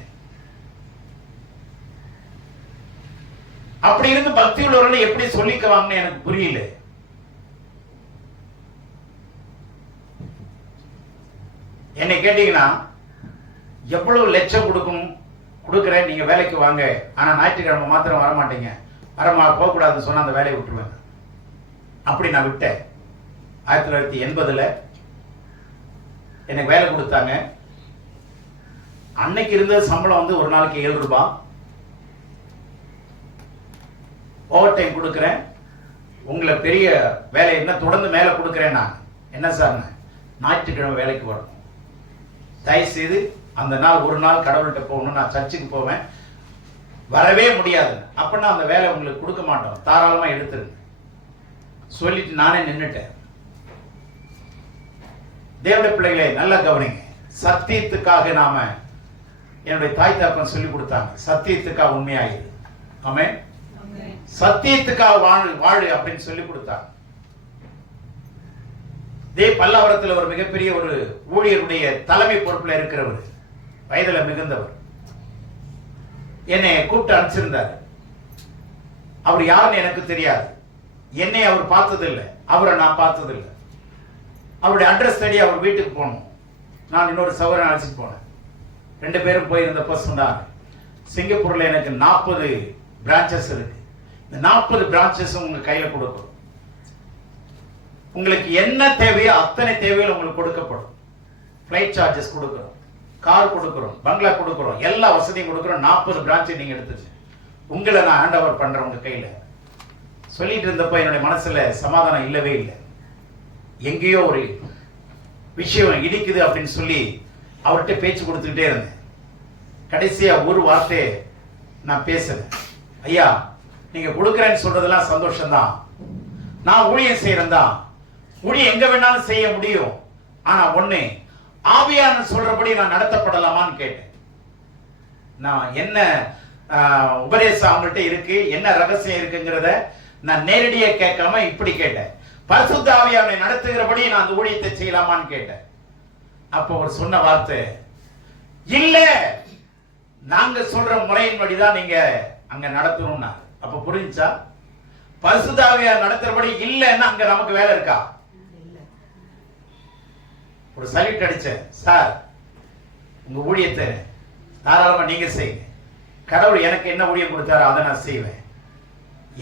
அப்படி இருந்து பக்தி உள்ளவர்கள் எப்படி சொல்லிக்குவாங்கன்னு எனக்கு புரியல. என்னை கேட்டீங்கன்னா எவ்வளவு லட்சம் கொடுக்குறேன், நீங்க வேலைக்கு வாங்க, ஆனா ஞாயிற்றுக்கிழமை மாத்திரம் வரமாட்டீங்க, போக கூடாதுன்னு சொன்னா அந்த வேலையை விட்டுருவேன். அப்படி நான் விட்டேன். 1980 எனக்கு வேலை கொடுத்தாங்க. அன்னைக்கு இருந்த சம்பளம் வந்து ஒரு நாளைக்கு 7 ரூபாய். ஓவர் டைம் கொடுக்குறேன், உங்களை பெரிய வேலை என்ன தொடர்ந்து மேல கொடுக்குறேன். நான் என்ன சார், ஞாயிற்றுக்கிழமை வேலைக்கு வரணும், தயவு செய்து அந்த நாள் ஒரு நாள் கடவுள்கிட்ட போகணும், நான் சர்ச்சுக்கு போவேன், வரவே முடியாது அப்படின்னா அந்த வேலை உங்களுக்கு கொடுக்க மாட்டோம், தாராளமா எடுத்துருங்க சொல்லிட்டு நானே நின்னுட்டேன். தேவனுடைய பிள்ளைகளை நல்லா கவனிங்க. சத்தியத்துக்காக நாம, என்னுடைய தாய் தகப்பன் சொல்லி கொடுத்தாங்க, சத்தியத்துக்காக உண்மையாயிரு. ஆமென். சத்தியத்துக்காக வாழு அப்படின்னு சொல்லி கொடுத்தாங்க. பல்லாவரத்தில் ஒரு மிகப்பெரிய ஒரு ஊழியருடைய தலைமை பொறுப்புல இருக்கிறவர், வயதுல மிகுந்தவர், என்னை கூப்பிட்டு அனுப்பிச்சிருந்தார். அவர் யாருன்னு எனக்கு தெரியாது. என்னை அவர் பார்த்ததில்லை, அவரை நான் பார்த்ததில்லை. அவருடைய அட்ரஸ் தேடி அவர் வீட்டுக்கு போகணும். நான் இன்னொரு சகோதரன் அழைச்சிட்டு போனேன். 2 பேரும் போயிருந்தப்ப சொன்னார், சிங்கப்பூர்ல எனக்கு 40 பிரான்ச்சஸ் இருக்கு. இந்த 40 பிரான்ச்சஸும் உங்க கையில கொடுக்கணும். உங்களுக்கு என்ன தேவையோ அத்தனை தேவையும் உங்களுக்கு கொடுக்கப்படும். ஃபிளைட் சார்ஜஸ் கொடுக்கிறோம், கார் கொடுக்கிறோம், பங்களா கொடுக்கிறோம், எல்லா வசதியும் கொடுக்கிறோம். 40 பிரான்ச்சை நீங்க எடுத்துச்சு, உங்களை நான் ஹேண்ட் ஓவர் பண்றேன் உங்க கையில. சொல்லிட்டு இருந்தப்ப என்னுடைய மனசுல சமாதானம் இல்லவே இல்லை. எங்கேயோ ஒரு விஷயம் இடிக்குது அப்படின்னு சொல்லி அவர்கிட்ட பேச்சு கொடுத்துக்கிட்டே இருந்தேன். கடைசியா ஒரு வார்த்தை நான் பேசுறேன், ஐயா நீங்க கொடுக்குறேன்னு சொல்றதெல்லாம் சந்தோஷம்தான், நான் ஊழியம் செய்யறேன் தான், ஊழியம் எங்க வேணாலும் செய்ய முடியும். ஆனா ஒண்ணு, ஆவியான சொல்றபடி நான் நடத்தப்படலாமான்னு கேட்டேன். நான் என்ன உபதேசம் அவங்கள்ட்ட இருக்கு, என்ன ரகசியம் இருக்குங்கிறத நான் நேரடியா கேட்காம இப்படி கேட்டேன், பரிசுத்த ஆவியானவரை நடத்துகிறபடி நான் அந்த ஊழியத்தை செய்யலாமான்னு கேட்டேன். அப்போ அவர் சொன்ன வார்த்தை, இல்ல நாங்க சொல்ற முறையின்படிதான் நீங்க அங்க நடத்தணும்னா. அப்ப புரிஞ்சா, பரிசுத்த ஆவியானவர் நடத்துறபடி இல்லைன்னா அங்க நமக்கு வேலை இருக்கா? ஒரு சல்யூட் அடிச்சேன், சார் உங்க ஊழியத்தை தாராளமா நீங்க செய்யுங்க, கடவுள் எனக்கு என்ன ஊழியம் கொடுத்தாரோ அதை நான் செய்வேன்,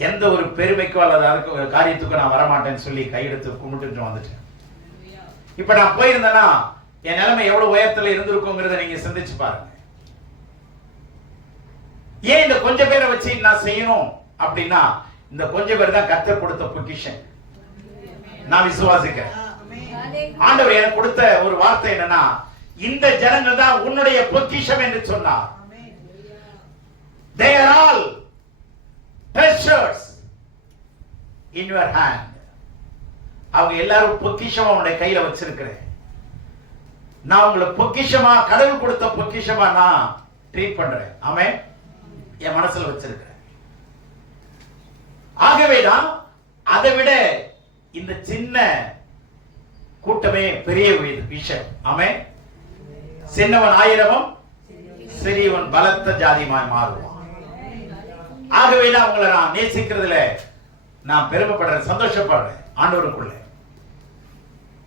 எந்த ஒரு பெருமைக்கோ அல்லது அதுக்கு காரியத்துக்கோ நான் வரமாட்டேன்னு சொல்லி கையெடுத்து கும்பிட்டு வந்துட்டேன். இப்ப நான் போயிருந்தேன்னா என் நிலைமை எவ்வளவு உயரத்துல இருந்திருக்குங்கிறத நீங்க சிந்திச்சு பாருங்க. ஏன் இந்த கொஞ்சம் பேரை வச்சு நான் செய்யணும் அப்படின்னா, இந்த கொஞ்சம் பேர் தான் கர்த்தர் கொடுத்த பொக்கிஷன். நான் விசுவாசிக்கிறேன். ஆண்டவர் எனக்கு கொடுத்த ஒரு வார்த்தை என்னன்னா, இந்த ஜனங்கள் தான் உன்னுடைய பொக்கிஷம் என்று சொன்னார். They are all treasures in your hand. அவங்க எல்லாரும் பொக்கிஷமா உன்னுடைய கையில வச்சிருக்கிறேன். நான் உங்களை பொக்கிஷமா, கடவுள் கொடுத்த பொக்கிஷமா நான் ட்ரீட் பண்றேன். ஆமென். என் மனசுல வச்சிருக்கிறேன். ஆகவேதான் அதை விட இந்த சின்ன கூட்டமே பெரிய விஷயம். ஆமென். சின்னவன் 1000 சிறியவன் பலத்த ஜாதியாய் மாறுவான். ஆகவேதான் உங்களை நான் நேசிக்கிறதுல நான் பெருமைப்படுறேன், சந்தோஷப்படுறேன். ஆண்டவருக்குள்ள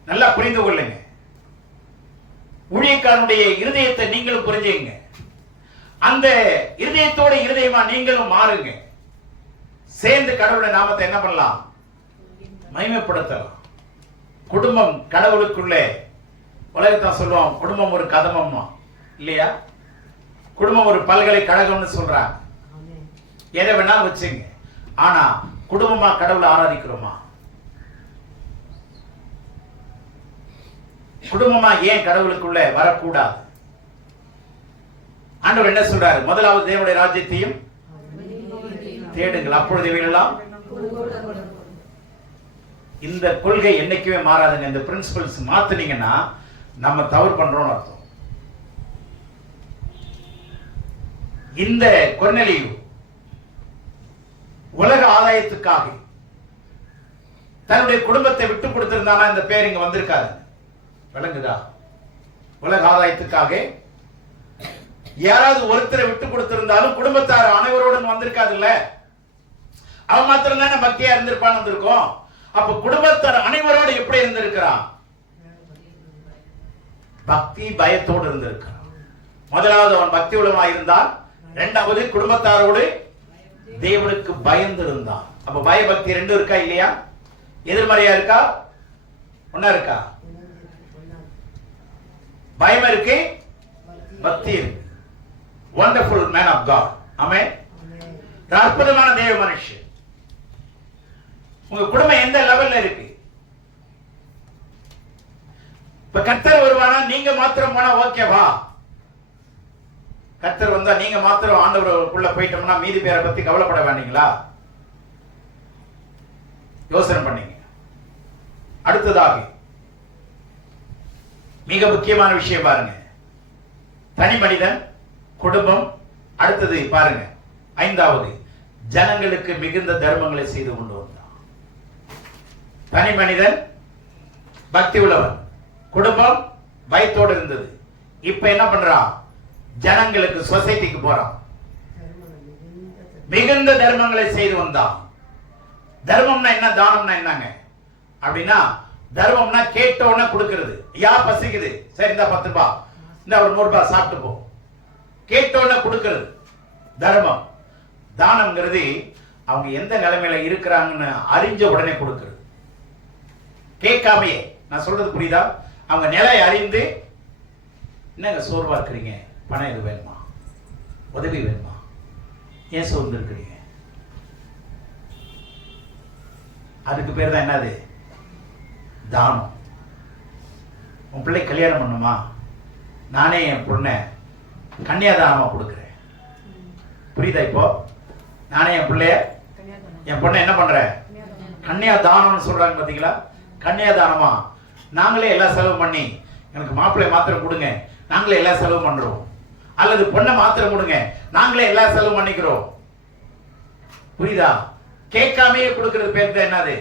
நல்லா புரிந்து கொள்ளுங்க. ஊழியக்காரனுடைய இருதயத்தை நீங்களும் புரிஞ்சுங்க. அந்த இருதயத்தோட இருதயமா நீங்களும் மாறுங்க. சேர்ந்து கடவுளுடைய நாமத்தை என்ன பண்ணலாம்? மகிமைப்படுத்தலாம். குடும்பம் கடவுளுக்குள்ளே, உலகத்தான் சொல்லுவோம் குடும்பம் ஒரு கதமம்மா இல்லையா? குடும்பம் ஒரு பல்கலைக்கழகம்னு சொல்றாங்க. எதை வேணாலும் வச்சுங்க. ஆனா குடும்பமா கடவுளை ஆராதிக்கிறோமா? குடும்பமா ஏன் கடவுளுக்குள்ள வரக்கூடாது? ஆண்டவர் என்ன சொல்றாரு? முதலாவது தேவனுடைய ராஜ்யத்தையும் தேடுங்கள், அப்பொழுது இவைகளெல்லாம். இந்த கொள்கை என்னைக்குமே மாறாதுங்க. இந்த பிரின்சிபல்ஸ் மாத்துனீங்கன்னா நம்ம தவறு பண்றோம்னு அர்த்தம். இந்த கொர்நேலியு உலக ஆதாயத்துக்காக தன்னுடைய குடும்பத்தை விட்டு கொடுத்திருந்தானா இந்த பேர் இங்க வந்திருக்காது. விளங்குதா? உலக ஆதாயத்துக்காக யாராவது ஒருத்தரை விட்டு கொடுத்திருந்தாலும் குடும்பத்தார் அனைவரோடும் வந்திருக்காது இல்ல. அவன் மாத்திரம் தானே பக்தியா இருந்திருப்பான்னு வந்திருக்கோம். அப்ப குடும்பத்தார் அனைவரோடு எப்படி இருந்திருக்கிறான்? பக்தி பயத்தோடு இருந்திருக்கிறான். முதலாவது அவன் பக்தி உள்ளவனாய் இருந்தான். இரண்டாவது குடும்பத்தாரோடு தேவனுக்கு பயந்து இருந்தான். அப்ப பயபக்தி ரெண்டும் இருக்கா இல்லையா? எதிர்மறையா இருக்கா? ஒன்னா இருக்கா? பயம் இருக்கு, பக்தி இருக்கு. Wonderful man of God. ஆமென். அற்புதமான தேவ மனுஷன். உங்க குடும்பம் எந்த லெவல்ல இருக்கு? இப்ப கர்த்தர் வருவானா நீங்க மாத்திரம் போனா ஓகேவா? கர்த்தர் வந்தா நீங்க மாத்திரம் ஆண்டவருக்குள்ள போயிட்டோம்னா மீதி பேரை பத்தி கவலைப்பட வேண்டீங்களா? யோசனை பண்ணீங்க. அடுத்ததாக மிக முக்கியமான விஷயம் பாருங்க. தனி மனிதன், குடும்பம். அடுத்தது பாருங்க, 5வது ஜனங்களுக்கு மிகுந்த தர்மங்களை செய்து கொண்டு வந்தான். தனி மனிதன் பக்தி உள்ளவன், குடும்பம் பயத்தோடு இருந்தது. இப்ப என்ன பண்றான்? ஜனங்களுக்கு, சொசைட்டிக்கு போறான், மிகுந்த தர்மங்களை செய்து வந்தான். தர்மம்னா என்ன, தானம்னா என்னங்க அப்படின்னா, தர்மம்னா கேட்டோன்னு கொடுக்கிறது. யா பசிக்குது, சரி இந்த 10 ரூபாய், இந்த ஒரு 100 ரூபாய் சாப்பிட்டு போ, கேட்டோன்னு கொடுக்கிறது தர்மம். தானம்ங்கிறது அவங்க எந்த நிலைமையில இருக்கிறாங்கன்னு அறிஞ்ச உடனே கொடுக்கிறது, கேட்காமையே. நான் சொல்றது புரியுதா? அவங்க நிலை அறிந்து, என்னங்க சோர்வா இருக்கிறீங்க, பணம் எது வேணுமா, உதவி வேணுமா, ஏன் சோர்ந்து இருக்கிறீங்க, அதுக்கு பேர் தான் என்னது, தானம். உன் பிள்ளை கல்யாணம் பண்ணுமா, நானே என் பொண்ணை கன்னியாதானமா கொடுக்குறேன். புரியுதா? இப்போ நானே என் பிள்ளைய என் பொண்ணை என்ன பண்றேன், கன்னியாதானம்னு சொல்றாங்க பாத்தீங்களா? கன்னியாதானமா நாங்களே எல்லா செலவு பண்ணி, எனக்கு மாப்பிள்ளை மாத்திரம் கொடுங்க, நாங்களே எல்லா செலவு பண்றோம், அல்லது பொண்ணை மாத்திரம் கொடுங்க, நாங்களே எல்லா செலவு பண்ணிக்கிறோம். புரியுதா? கேட்காமையே கொடுக்கிறது பேர் தான் என்னது,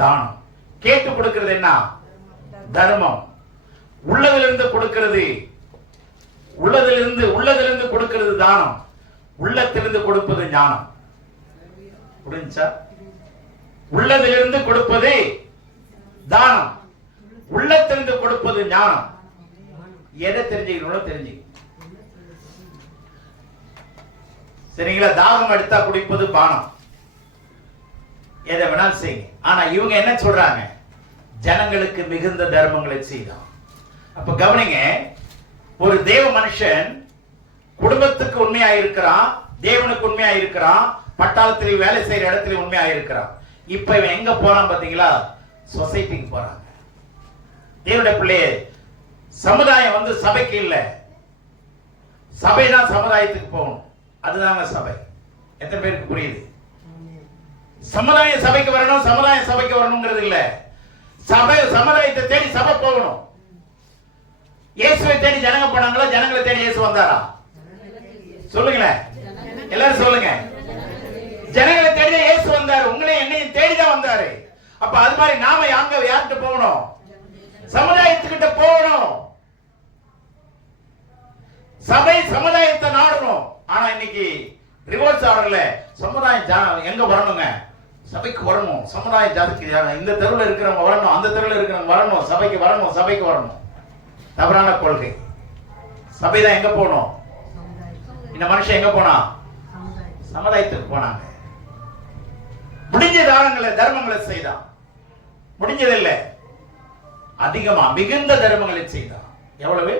தானம். கேட்டு கொடுக்கிறது என்ன, தர்மம். உள்ளதிலிருந்து கொடுக்கிறது, உள்ளதிலிருந்து கொடுக்கிறது தானம், உள்ளத்திலிருந்து கொடுப்பது ஞானம். புரிஞ்சா? உள்ளதிலிருந்து கொடுப்பது தானம், உள்ளத்திலிருந்து கொடுப்பது ஞானம். எதை தெரிஞ்சுக்கணும் தெரிஞ்சு, சரிங்களா? தாகம் எடுத்தா குடிப்பது பானம், எதை வேணாலும் செய்யுங்க. ஆனா இவங்க என்ன சொல்றாங்க, ஜனங்களுக்கு மிகுந்த தர்மங்களை செய்தான். அப்ப கவனிங்க, ஒரு தேவ மனுஷன் குடும்பத்துக்கு உண்மையா இருக்கிறான், தேவனுக்கு உண்மையா இருக்கிறான், பட்டாளத்தில் வேலை செய்யற இடத்துல உண்மையா இருக்கிறான். இப்ப இவன் எங்க போறான் பாத்தீங்களா? சொசைட்டிக்கு போறாங்க. தேவனுடைய பிள்ளையே, சமுதாயம் வந்து சபைக்கு இல்ல, சபை தான் சமுதாயத்துக்கு போகணும். அதுதாங்க சபை. எத்தனை பேருக்கு புரியுது? சமுதாய சபைக்கு வரணும், சமுதாய சபைக்கு வரணுங்கிறது இல்ல. சபை சமுதாயத்தை தேடி சபை போகணும். இயேசுவை தேடி ஜனங்க போனாங்களா, ஜனங்களை தேடி இயேசு வந்தாரா? சொல்லுங்களேன், எல்லாரும் சொல்லுங்க. ஜனங்களை தேடி இயேசு வந்தாரு, உங்களை என்னையும் தேடிதான் வந்தாரு. அப்ப அது மாதிரி நாம யார்கிட்ட போகணும்? சமுதாயத்துக்கிட்ட போகணும். சபை சமுதாயத்தை நாடணும். ஆனா இன்னைக்கு ரிவர்ஸ் ஆர்டர்ல சமுதாயம் எங்க வரணுங்க? சபைக்கு வரணும். சமுதாய ஜாதிக்கு இந்த தெருவில் இருக்கிறவங்க வரணும், அந்த தெருவில் இருக்கிறவங்க வரணும், சபைக்கு வரணும், சபைக்கு வரணும். தவறான கொள்கை. சபை தான் எங்க போகணும்? இந்த மனுஷன் எங்க போனா? சமுதாயத்துக்கு போனாங்க. முடிஞ்ச தர்மங்களை செய்தான். முடிஞ்சதில்லை, அதிகமா மிகுந்த தர்மங்களை செய்தான். எவ்வளவு?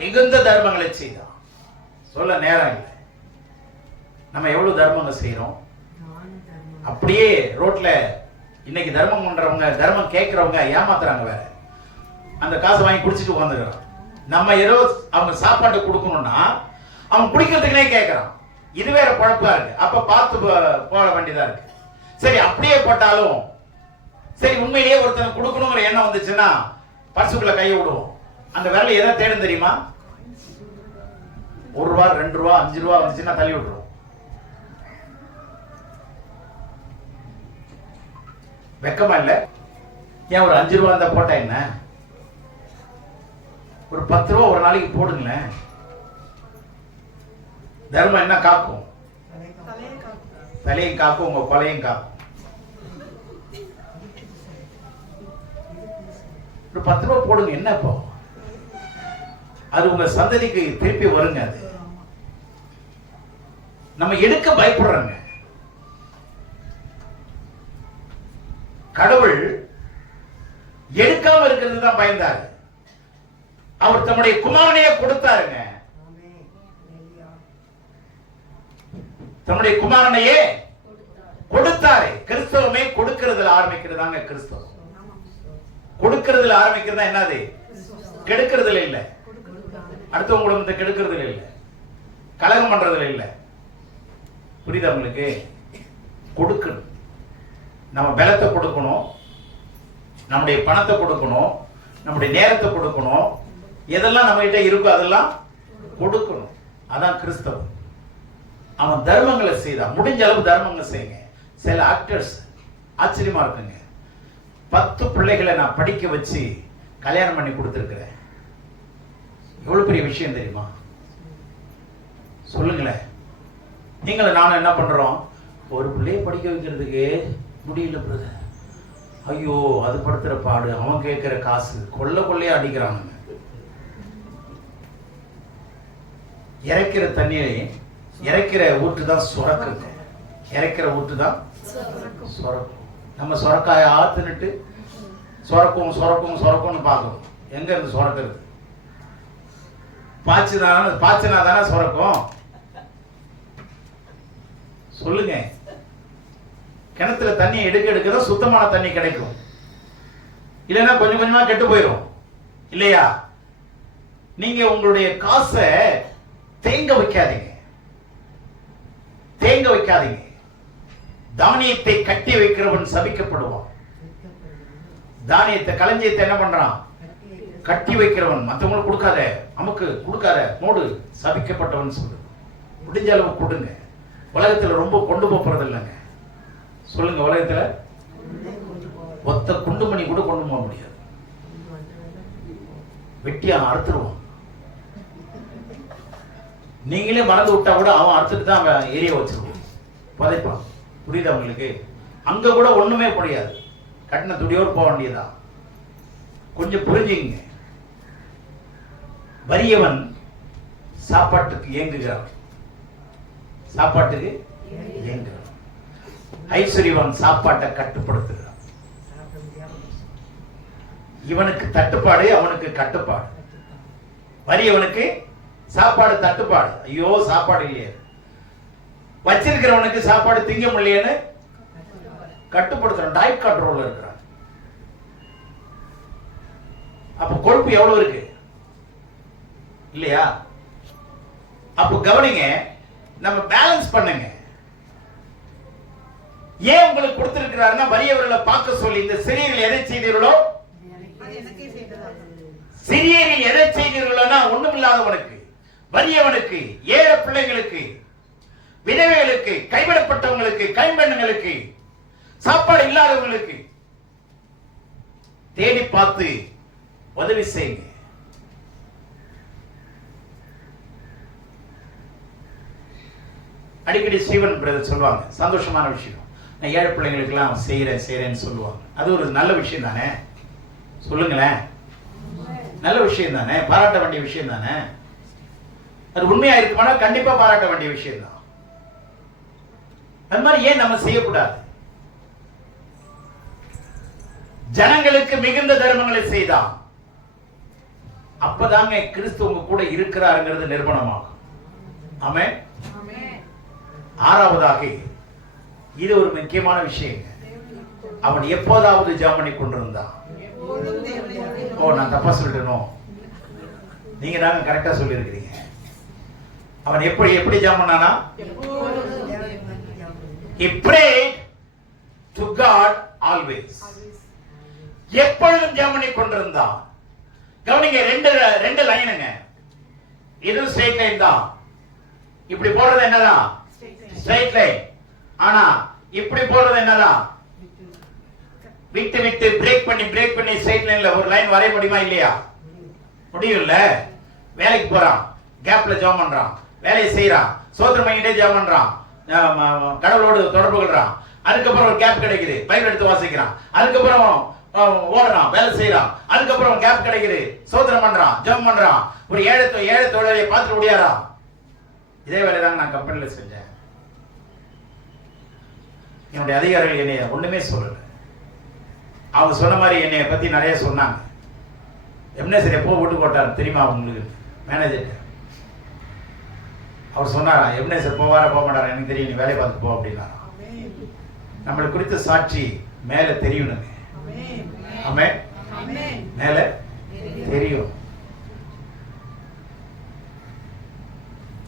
மிகுந்த தர்மங்களை செய்தான். சொல்ல நேரம் இல்லை. நம்ம எவ்வளவு தர்மங்கள் செய்யறோம்? அப்படியே ரோட்ல இன்னைக்கு தர்மம் பண்றவங்க, தர்மம் கேட்கிறவங்க ஏமாத்துறாங்க. வேற அந்த காசை வாங்கி குடிச்சிட்டு உட்காந்துக்கிறான். நம்ம ஏதோ அவங்க சாப்பாட்டு கொடுக்கணும்னா அவன் குடிக்கிறதுக்குனே கேட்கறான். இது வேற பழப்பா இருக்கு. அப்ப பார்த்து போட வேண்டியதா இருக்கு. சரி, அப்படியே போட்டாலும் சரி, உண்மையிலேயே ஒருத்தன் கொடுக்கணுங்கிற எண்ணம் வந்துச்சுன்னா பர்சுக்குள்ள கையை விடுவோம். அந்த விரல எதை தேடும் தெரியுமா? 1 ரூபா, 2 ரூபா, 5 ரூபா வந்துச்சுன்னா தள்ளி விட்டுரும். வெக்கமா இல்ல? ஏன் ஒரு 5 ரூபா இருந்தா போட்டா என்ன? ஒரு 10 ரூபா ஒரு நாளைக்கு போடுங்களேன். தர்மம் என்ன காக்கும்? தலையும் காக்கும், உங்க கொலையும் காக்கும். ஒரு 10 ரூபா போடுங்க, என்ன இப்போ? அது உங்க சந்ததிக்கு திருப்பி வருங்க. அது நம்ம எடுக்க பயப்படுறோங்க. கடவுள் எடுக்காம இருக்கிறது தான் பயந்தாரு. அவர் தம்முடைய குமாரனையே கொடுத்தாருங்க. தம்முடைய குமாரனையே கொடுத்தாரு. கிறிஸ்தவமே கொடுக்கிறதுல ஆரம்பிக்கிறதாங்க. கிறிஸ்தவம் கொடுக்கிறதுல ஆரம்பிக்கிறதா என்னது? கெடுக்கிறதுல இல்ல, அடுத்தவங்க குடும்பத்தை கெடுக்கிறதுல இல்ல, கலகம் பண்றதுல இல்ல. புரியுதா உங்களுக்கு? கொடுக்கணும். நம்ம பலத்தை கொடுக்கணும், நம்முடைய பணத்தை கொடுக்கணும், நம்முடைய நேரத்தை கொடுக்கணும். எதெல்லாம் நம்ம கிட்ட இருக்கோ அதெல்லாம் கொடுக்கணும். அதான் கிறிஸ்தவம். அவன் தர்மங்களை செய்தான். முடிஞ்ச அளவு தர்மங்கள் செய்யுங்க. சில ஆக்டர்ஸ் ஆச்சரியமா இருக்குங்க. 10 பிள்ளைகளை நான் படிக்க வச்சு கல்யாணம் பண்ணி கொடுத்துருக்கிறேன். எவ்வளவு பெரிய விஷயம் தெரியுமா? சொல்லுங்களேன். நீங்களும் நானும் என்ன பண்றோம்? ஒரு பிள்ளைய படிக்க வைக்கிறதுக்கு முடியல பிரதர். ஐயோ, அது படுத்துற பாடு, அவன் கேட்கிற காசு, கொள்ளையா அடிக்கிறானுங்க. இறைக்கிற தண்ணியை இறைக்கிற ஊற்று தான் சுரக்குங்க. இறைக்கிற ஊற்று தான் சுரக்கும். நம்ம சுரக்காய ஆத்துனுட்டு சுரக்கும் சுரக்கும் சுரக்கும்னு பார்க்கணும். எங்க இருந்து சுரக்கிறது? பாய்ச்சினா தானே சுரக்கும். சொல்லுங்க. கிணத்துல தண்ணி எடுக்க சுத்தமான தண்ணி கிடைக்கும். இல்லைன்னா கொஞ்சம் கொஞ்சமா கெட்டு போயிடும் இல்லையா? நீங்க உங்களுடைய காசை தேங்க வைக்காதீங்க. தானியத்தை கட்டி வைக்கிறவன் சபிக்கப்படுவான். தானியத்தை களஞ்சியத்தை என்ன பண்றான்? கட்டி வைக்கிறவன். மற்றவங்களுக்கு கொடுக்காத, நமக்கு கொடுக்காத, மூடு, சபிக்கப்பட்டவன் சொல்லு. முடிஞ்ச அளவு கொடுங்க. உலகத்துல ரொம்ப கொண்டு போறது இல்லைங்க. சொல்லுங்க. உலகத்துல ஒத்த குண்டுமணி கூட கொண்டு போக முடியாது. வெட்டியா அறுத்துருவான். நீங்களே மறந்து விட்டா கூட அவன் அறுத்துட்டு தான் அவன் ஏரியா வச்சிருவான், புதைப்பான். புரியுது அவங்களுக்கு? அங்க கூட ஒண்ணுமே புரியாது. கட்டின துடியோடு போக வேண்டியதான். கொஞ்சம் புரிஞ்சுங்க. வறியவன் சாப்பாட்டுக்கு ஏங்குகிறான். ஐஸ்வர்யவன் சாப்பாட்டை கட்டுப்படுத்துகிறான். இவனுக்கு தட்டுப்பாடு, அவனுக்கு கட்டுப்பாடு. வறியவனுக்கு சாப்பாடு தட்டுப்பாடு. ஐயோ, சாப்பாடு இல்லையே. வச்சிருக்கிறவனுக்கு சாப்பாடு திங்க முடியலன்னு கட்டுப்படுத்துறான். டயட் கண்ட்ரோல்ல இருக்கிறான். அப்ப கொழுப்பு எவ்வளவு இருக்கு இல்லையா? அப்ப கவனிங்க, நம்ம பேலன்ஸ் பண்ணுங்க. ஏன் உங்களுக்கு கொடுத்திருக்கிறாருன்னா, வறியவர்களை பார்க்க சொல்லி. இந்த சிறியர்கள் எதை செய்தீர்களோ, சிறியர்கள் எதை செய்தீர்களோனா, ஒண்ணுமில்லாதவனுக்கு, வறியவனுக்கு, ஏழை பிள்ளைகளுக்கு, விதவைகளுக்கு, கைவிடப்பட்டவங்களுக்கு, கைம்பெண்களுக்கு, சாப்பாடு இல்லாதவங்களுக்கு தேடி பார்த்து உதவி செய்யுங்க. அடிக்கடி ஸ்டீவன் பிரதர் சொல்லுவாங்க, சந்தோஷமான விஷயம், நான் ஏழை பிள்ளைங்களுக்கு எல்லாம் செய்யறேன்னு சொல்லுவாங்க. அது ஒரு நல்ல விஷயம் தானே? சொல்லுங்களேன். நல்ல விஷயம் தானே? பாராட்ட வேண்டிய விஷயம் தானே? அது உண்மையா இருக்குமானா கண்டிப்பா பாராட்ட வேண்டிய விஷயம் தான். அது மாதிரி ஏன் நம்ம செய்யக்கூடாது? ஜனங்களுக்கு மிகுந்த தர்மங்களை செய்தான். அப்பதாங்க கிறிஸ்து உங்க கூட இருக்கிறாருங்கிறது நிரூபணமாகும். ஆமென். ஆறாவதாக, இது ஒரு முக்கியமான விஷயம். அவன் எப்போதாவது ஜெபம் பண்ணி கொண்டிருந்தான். ஓ, நான் தப்பா சொல்லிட்டேனோ? நீங்க தாங்க கரெக்டா சொல்லி இருக்கிறீங்க. அவன் எப்படி ஜெபம் பண்ணானா? He prayed to God always. எப்பொழுதும் ஜெபம் பண்ணி கொண்டிருந்தான். கவனிங்க, ரெண்டு லைனுங்க. இது ஸ்ட்ரைட் லைன் தான். இப்படி போறது என்னதான்? Straight line. ஆனா இப்படி போறது என்னதான்? விட்டு விட்டு பிரேக் பண்ணி ஸ்ட்ரைட் லைன்ல ஒரு லைன் வரைய முடியுமா இல்லையா? முடியும்ல. வேலைக்கு போறான், கேப்ல ஜெபம் பண்றான், வேலையை செய்யறான், சோத்திரம் பண்ணிட்டே ஜெபம் பண்றான், கடவுளோடு தொடர்பு கொள்றான். அதுக்கப்புறம் ஒரு கேப் கிடைக்குது, பைபிள் எடுத்து வாசிக்கிறான். அதுக்கப்புறம் ஓடுறான், வேலை செய்யறான். அதுக்கப்புறம் கேப் கிடைக்குது, சோத்திரம் பண்றான், ஜெபம் பண்றான். ஒரு ஏழை தொழிலாளியை பார்த்துட்டு முடியாரா? இதே வேலை தாங்க நான் கம்பெனில செஞ்சேன். என்னுடைய அதிகாரிகள் என்னைய ஒண்ணுமே சொல்லல. அவங்க சொன்ன மாதிரி என்னைய பத்தி நிறைய சொன்னாங்க. எம்எஸ்ஆர் எப்போ ஓட்டு போட்டார் தெரியுமா உங்களுக்கு? மேனேஜர் அவர் சொன்னாரா, எம்எஸ்ஆர் போவாரா போக மாட்டாரா எனக்கு தெரியும், நீ வேலை பார்த்து போ அப்படின்னா. நம்மளை குறித்த சாட்சி மேல தெரியணுங்க. ஆமென். மேல தெரியும்.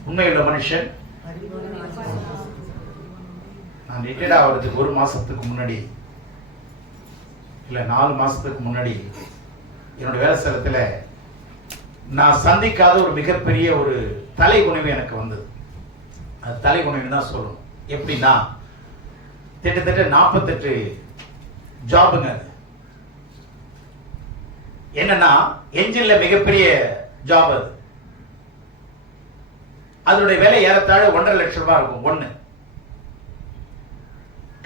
உண்மையுள்ள மனுஷன். நான் ரிட்டையர்ட் ஆகிறதுக்கு 1 மாசத்துக்கு முன்னாடி, இல்ல 4 மாசத்துக்கு முன்னாடி, என்னோட வேலை ஸ்தலத்துல நான் சந்திக்காத ஒரு மிகப்பெரிய ஒரு தலைகுனிவு எனக்கு வந்தது. அது தலைகுனிவு தான் சொல்லணும். எப்படின்னா, கிட்டத்தட்ட 48 ஜாபுங்க. அது என்னன்னா, என்ஜின்ல மிகப்பெரிய ஜாப். அது அதனுடைய விலை ஏறத்தாழ 1.5 லட்சம் ரூபாய் இருக்கும். ஒண்ணு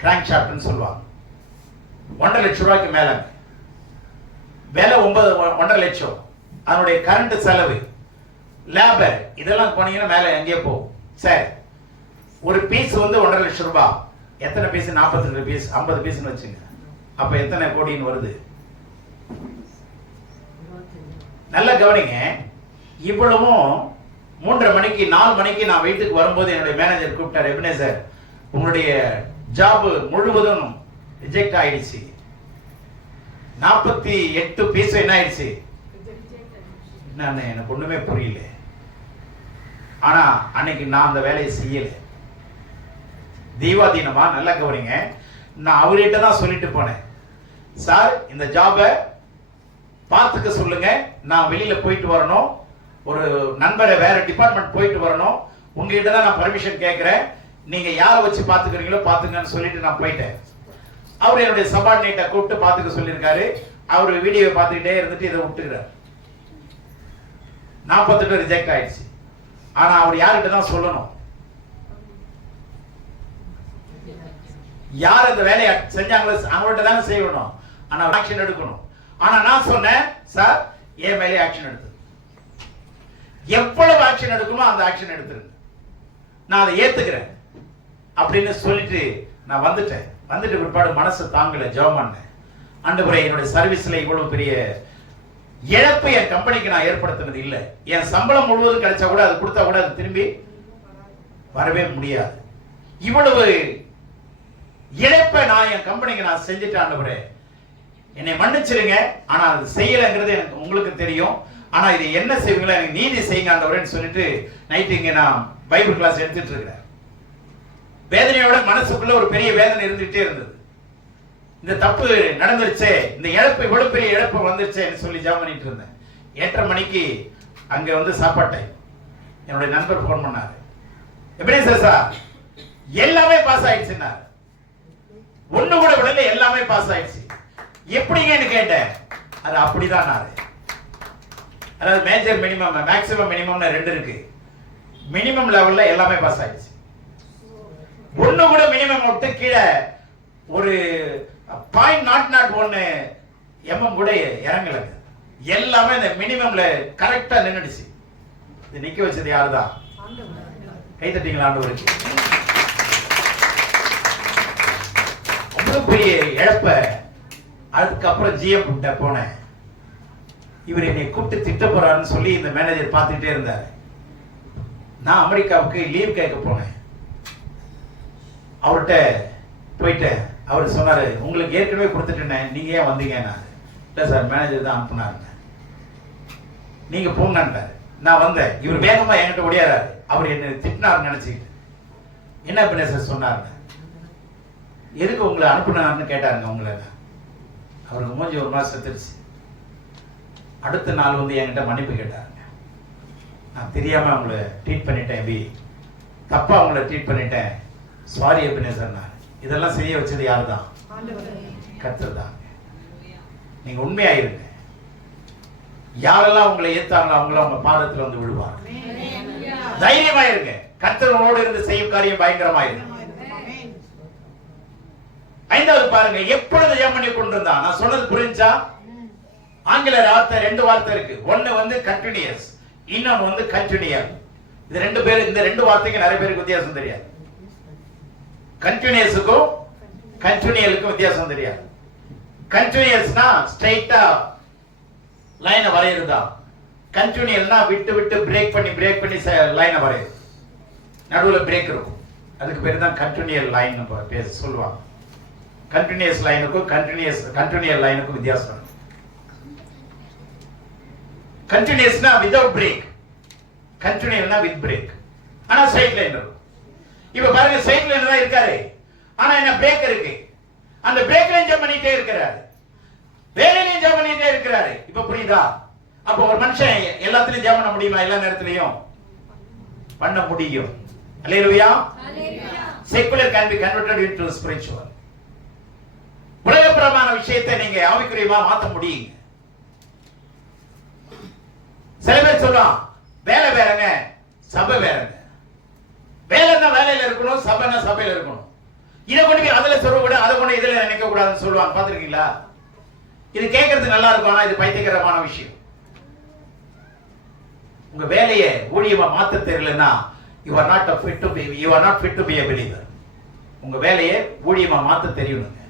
கிராங்க் ஷாப்ட்னு சொல்லுவாங்க. 1.5 லட்சம் ரூபாய்க்கு மேல வேலை 1.5 லட்சம். அதனுடைய கரண்ட் செலவு, லேபர் இதெல்லாம் போனீங்கன்னா மேல எங்கேயே போகும். சரி, ஒரு பீஸ் வந்து 1.5 லட்சம் ரூபாய். எத்தனை பீஸ்? 42 பீஸ், 50 பீஸ்னு வச்சுங்க. அப்ப எத்தனை கோடின்னு வருது? நல்ல கவனிங்க. இவ்வளவும் 3:30 மணிக்கு 4 மணிக்கு நான் வீட்டுக்கு வரும்போது என்னுடைய மேனேஜர் கூப்பிட்டார், எபினேசர் உங்களுடைய ஜாப் முழுவதும் ரிஜெக்ட் ஆயிடுச்சு. 48 பீஸ் என்ன ஆயிடுச்சு? எனக்கு ஒண்ணுமே புரியல. ஆனா அன்னைக்கு நான் அந்த வேலையை செய்யல. தெய்வாதீனமா நல்லா கவனிங்க. நான் அவர்கிட்ட தான் சொல்லிட்டு போனேன், சார் இந்த ஜாபை பார்த்துக்க சொல்லுங்க, நான் வெளியில போயிட்டு வரணும், ஒரு நண்பரை வேற டிபார்ட்மெண்ட் போயிட்டு வரணும், உங்ககிட்ட தான் நான் பர்மிஷன் கேட்கிறேன், நீங்க யாரை வச்சு பாத்துக்கிறீங்களோ பாத்துங்கன்னு சொல்லிட்டு நான் போயிட்டேன். அவர் என்னுடைய சபார்டினேட்டை கூப்பிட்டு பாத்துக்க சொல்லியிருக்காரு. அவர் வீடியோவை பார்த்துக்கிட்டே இருந்துட்டு இதை விட்டுக்கிறார். 48 ரிஜெக்ட் ஆயிடுச்சு. ஆனா அவர் யார்கிட்ட தான் சொல்லணும்? யார் இந்த வேலையை செஞ்சாங்களோ அவங்கள்ட்ட தானே செய்யணும். ஆனா ஆக்ஷன் எடுக்கணும். ஆனா நான் சொன்னேன், சார் என் மேலே ஆக்ஷன் எடுத்து, எவ்வளவு ஆக்ஷன் எடுக்கணுமோ அந்த ஆக்ஷன் எடுத்துருங்க, நான் அதை ஏத்துக்கிறேன் அப்படின்னு சொல்லிட்டு நான் வந்துட்டேன். வந்துட்டு பிற்பாடு மனசு தாங்கல, ஜெபம் பண்ணேன். ஆண்டவரே, என்னுடைய சர்வீஸ்ல இவ்வளவு பெரிய இழப்பு என் கம்பெனிக்கு நான் ஏற்படுத்தினது இல்லை. என் சம்பளம் முழுவதும் கிடைச்சா கூட, அது கொடுத்தா கூட அது திரும்பி வரவே முடியாது. இவ்வளவு இழப்பை நான் என் கம்பெனிக்கு நான் செஞ்சுட்டேன். ஆண்டவரே, என்னை மன்னிச்சிருங்க. ஆனா அது செய்யலைங்கிறது எனக்கு உங்களுக்கு தெரியும். ஆனா இது என்ன செய்வீங்களா, எனக்கு நீதி செய்யுங்க ஆண்டவரேன்னு சொல்லிட்டு நைட்டு இங்க நான் பைபிள் கிளாஸ் எடுத்துட்டு இருக்கிறேன். வேதனையோட மனசுக்குள்ள ஒரு பெரிய வேதனை இருந்துகிட்டே இருந்தது. இந்த தப்பு நடந்துருச்சே, இந்த இழப்பு இவ்வளவு பெரிய இழப்பு வந்துருச்சேன்னு சொல்லி ஜெபம் பண்ணிட்டு இருந்தேன். 8:30 மணிக்கு அங்க வந்து சாப்பாட்டை என்னுடைய நண்பர் போன் பண்ணாரு, எப்படி சார் எல்லாமே பாஸ் ஆயிடுச்சுன்னாரு. ஒண்ணு கூட விடல, எல்லாமே பாஸ் ஆயிடுச்சு. எப்படிங்கன்னு கேட்டேன். அது அப்படிதான். அதாவது மேஜர் மினிமம், மேக்ஸிமம் மினிமம்னு 2 இருக்கு. மினிமம் லெவல்ல எல்லாமே பாஸ் ஆயிடுச்சு. ஒண்ணு கூட மினிமம் விட்டு கீழே ஒரு 0.001 mm கூட இறங்கல. எல்லாமே இந்த மினிமம்ல கரெக்டா நின்னுடுச்சு. இது நிக்க வச்சது யாருதான்? கை தட்டிங்களா ஆண்டவருக்கு? அவ்வளவு பெரிய இழப்ப. அதுக்கப்புறம் ஜிஎம் கிட்ட போனேன். இவர் என்னை கூப்பிட்டு திட்ட போறாருன்னு சொல்லி இந்த மேனேஜர் பார்த்துட்டே இருந்தார். நான் அமெரிக்காவுக்கு லீவ் கேட்க போனேன். அவர்கிட்ட போயிட்டேன். அவர் சொன்னாரு, உங்களுக்கு ஏற்கனவே கொடுத்துட்டேன், நீங்க ஏன் வந்தீங்க? இல்ல சார், மேனேஜர் தான் அனுப்புனாருங்க, நீங்க போங்கன்றாரு. நான் வந்தேன். இவர் வேகமா என்கிட்ட ஓடியாராரு. அவர் என்ன திட்டினாருன்னு நினைச்சுக்கிட்டு, என்ன பண்ண சார் சொன்னாருங்க, எதுக்கு உங்களை அனுப்புனாருன்னு கேட்டாருங்க. உங்களை அவருக்கு மூஞ்சி ஒரு மாசம் செத்துருச்சு. அடுத்த நாள் வந்து என்கிட்ட மன்னிப்பு கேட்டாருங்க. நான் தெரியாம அவங்களை ட்ரீட் பண்ணிட்டேன், தப்பா அவங்களை ட்ரீட் பண்ணிட்டேன், சாரி எபினேசர். நான் இதெல்லாம் செய்ய வச்சது யாருதான்? கர்த்தர் தான். நீங்க உண்மையாயிருங்க. யாரெல்லாம் உங்களை ஏத்தாங்களோ அவங்கள அவங்க பாதத்துல வந்து விழுவாங்க. தைரியமா இருங்க. கர்த்தரோடு இருந்து செய்யும் காரியம் பயங்கரமாயிருக்கு. 5வது பாருங்க, எப்பொழுது ஜெபம் பண்ணி கொண்டிருந்தான். நான் சொன்னது புரிஞ்சா? ஆங்கில வார்த்தை 2 வார்த்தை இருக்கு. ஒன்னு வந்து கண்டினியூஸ், இன்னொன்னு வந்து கண்டினியூயல். இது 2 பேர், இந்த 2 வார்த்தைக்கு நிறைய பேருக்கு வித்தியாசம் தெரியாது. கண்டினியூஸுக்கும் கண்டினியூயலுக்கும் வித்தியாசம் தெரியாது. கண்டினியூஸ்னா ஸ்ட்ரைட்டா லைனை வரையறதா. கண்டினியூயல்னா விட்டு விட்டு பிரேக் பண்ணி லைனை வரையுது. நடுவில் பிரேக் இருக்கும். அதுக்கு பேர் தான் கண்டினியூயல் லைன் பேர் சொல்லுவாங்க. கண்டினியூஸ் லைனுக்கும் கண்டினியூயல் லைனுக்கும் வித்தியாசம். கண்டினியூஸ்னா வித்அவுட் பிரேக், கண்டினியூயல்னா வித் பிரேக். ஆனா ஸ்ட்ரைட் லைன் இருக்கும். இப்ப பாருங்க, ஸ்ட்ரைட் லைன் தான் இருக்காரு, ஆனா என்ன பிரேக் இருக்கு. அந்த பிரேக்லையும் ஜம்ப் பண்ணிட்டே இருக்கிறாரு, வேலையிலையும் ஜம்ப் பண்ணிட்டே இருக்கிறாரு. இப்ப புரியுதா? அப்ப ஒரு மனுஷன் எல்லாத்துலயும் ஜம்ப் பண்ண முடியுமா? எல்லா நேரத்திலையும் பண்ண முடியும். Hallelujah. Secular can be converted into spiritual. உலகப்பிரமான விஷயத்தை நீங்க ஆவிக்குரியமா மாத்த முடியுங்க. சில பேர் சொல்றான், வேலை வேறங்க, சபை வேறங்க. வேலைன்னா வேலையில இருக்கணும், சபைனா சபையில இருக்கணும். இதை கொண்டு போய் அதுல சொல்லக்கூடாது, அதை கொண்டு இதுல நினைக்க கூடாதுன்னு சொல்லுவாங்க. பாத்துருக்கீங்களா? இது கேட்கறதுக்கு நல்லா இருக்கும், ஆனா இது பைத்தியகரமான விஷயம். உங்க வேலையை ஊழியமா மாத்த தெரியலன்னா you are not fit to be a believer. உங்க வேலையை ஊழியமா மாத்த தெரியணுங்க.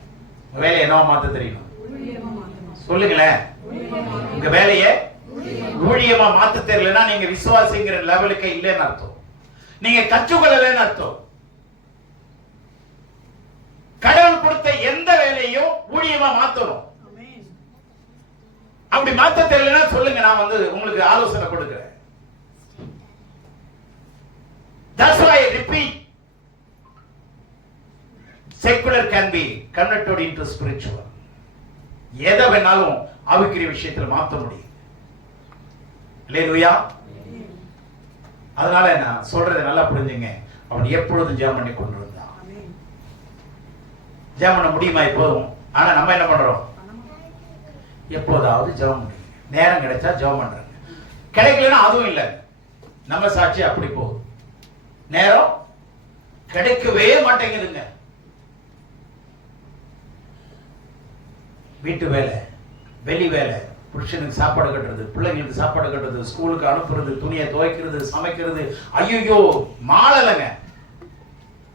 உங்க வேலையை என்னவா மாத்த தெரியணும்? சொல்லுங்களேன். உங்க வேலையை ஊழியமா மாத்த தெரியலன்னா நீங்க விசுவாசிங்கிற லெவலுக்கு இல்லைன்னு அர்த்தம். நீங்க கற்றுக்கொள்ளலன்னு அர்த்தம். கடவுள் கொடுத்த எந்த வேலையும் ஊழியமா மாத்தணும். அப்படி மாத்த தெரியலன்னா சொல்லுங்க, நான் உங்களுக்கு ஆலோசனை கொடுக்கிறேன். That's why I repeat, secular can be converted into spiritual. எதை வேணாலும் ஆவிக்குரிய விஷயத்தில் மாற்ற முடியும். அல்லேலூயா. அதனால நான் சொல்றதை நல்லா புரிஞ்சுங்க. அவன் எப்பொழுதும் ஜெபம் பண்ணி கொண்டிருந்தான். ஜெபம் பண்ண முடியுமா எப்போதும்? ஆனா நம்ம என்ன பண்றோம்? எப்போதாவது ஜெபம் பண்ணுங்க. நேரம் கிடைச்சா ஜெபம் பண்றாங்க. கிடைக்கலன்னா அதுவும் இல்லை. நம்ம சாட்சி அப்படி போகுது. நேரம் கிடைக்கவே மாட்டேங்குதுங்க. வீட்டு வேலை, வெளி வேலை, புருஷனுக்கு சாப்பாடு கட்டுறது, பிள்ளைங்களுக்கு சாப்பாடு கட்டுறது, ஸ்கூலுக்கு அனுப்புறது, துணியை துவைக்கிறது, சமைக்கிறது, ஐயோ மாளலங்க.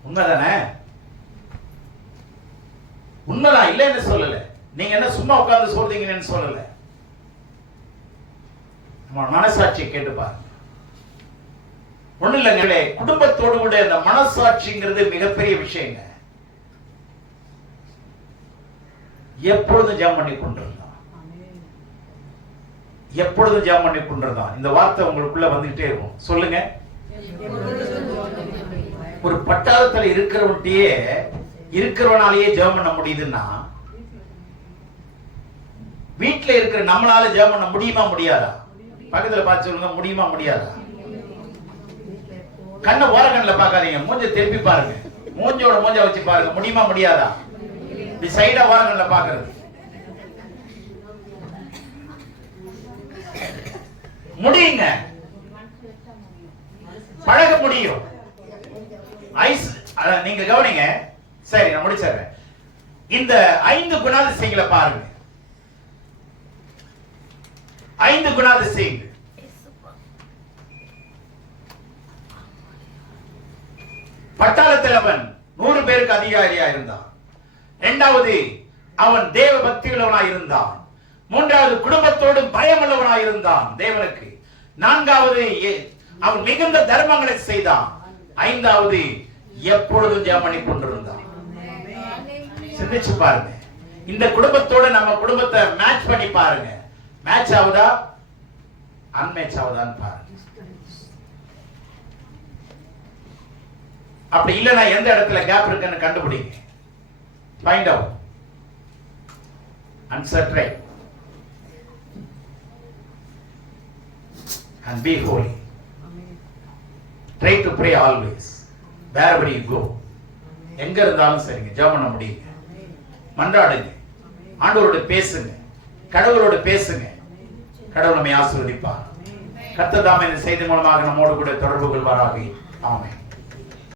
உண்மைதானே? உண்மைதான், இல்லைன்னு சொல்லல. நீங்க என்ன சும்மா உட்கார்ந்து சொல்றீங்கன்னு சொல்லல. நம்ம மனசாட்சியை கேட்டு பாருங்க. ஒண்ணு இல்லைங்களே, குடும்பத்தோடு கூட இந்த மனசாட்சிங்கிறது மிகப்பெரிய விஷயங்க. எப்பொழுதும் ஜெபம் பண்ணி கொண்டிருந்தான். எப்பொழுதும் ஜெபம் பண்ணி கொண்டிருந்தான். இந்த வார்த்தை உங்களுக்குள்ள வந்துகிட்டே இருக்கும். சொல்லுங்க. ஒரு பட்டாளத்துல இருக்கிறவனாலேயே ஜெபம் பண்ண முடியுதுன்னா வீட்டுல இருக்கிற நம்மளால ஜெபம் பண்ண முடியுமா முடியாதா? பக்கத்துல பார்த்து சொல்லுங்க, முடியுமா முடியாதா? கண்ணை ஓர கண்ணில் பார்க்காதீங்க, மூஞ்ச திருப்பி பாருங்க. மூஞ்சோட மூஞ்ச வச்சு பாருங்க. முடியுமா முடியாதா? இப்படி சைடா ஓர கண்ணில் பார்க்கிறது முடியுங்க. பழக முடியும். ஐஸ் நீங்க கவனிங்க. சரி, நான் முடிச்சிடுறேன். இந்த 5 குணாதிசயங்களை பாருங்க. 5 குணாதிசயங்கள். பட்டாளத்தில் அவன் 100 பேருக்கு அதிகாரியா இருந்தான். 2வது அவன் தேவ பக்தியுள்ளவனாய் இருந்தான். 3வது குடும்பத்தோடு பயமுள்ளவனாய் இருந்தான் தேவனுக்கு. 4வது அவன் மிகுந்த தர்மங்களை செய்தான். 5வது எப்பொழுதும் ஜெபம் பண்ணி கொண்டிருந்தான். சிந்திச்சு பாருங்க. இந்த குடும்பத்தோட நம்ம குடும்பத்தை மேட்ச் பண்ணி பாருங்க. மேட்ச் ஆகுதா அன்மேட்ச் ஆகுதான்னு பாருங்க. அப்படி இல்லைன்னா எந்த இடத்துல கேப் இருக்குன்னு கண்டுபிடிங்க. Find out and set right and be holy. Try to pray always wherever you go. எங்க இருந்தாலும் சரிங்க, ஜெபம் பண்ண முடியுங்க. மன்றாடுங்க, ஆண்டவரோட பேசுங்க, கடவுளோட பேசுங்க. கடவுள் நம்மை ஆசீர்வதிப்பார். கர்த்தர் தாமே இந்த செய்தி மூலமாக நம்மோடு கூட தொடர்பு கொள்வாராக. ஆமென்.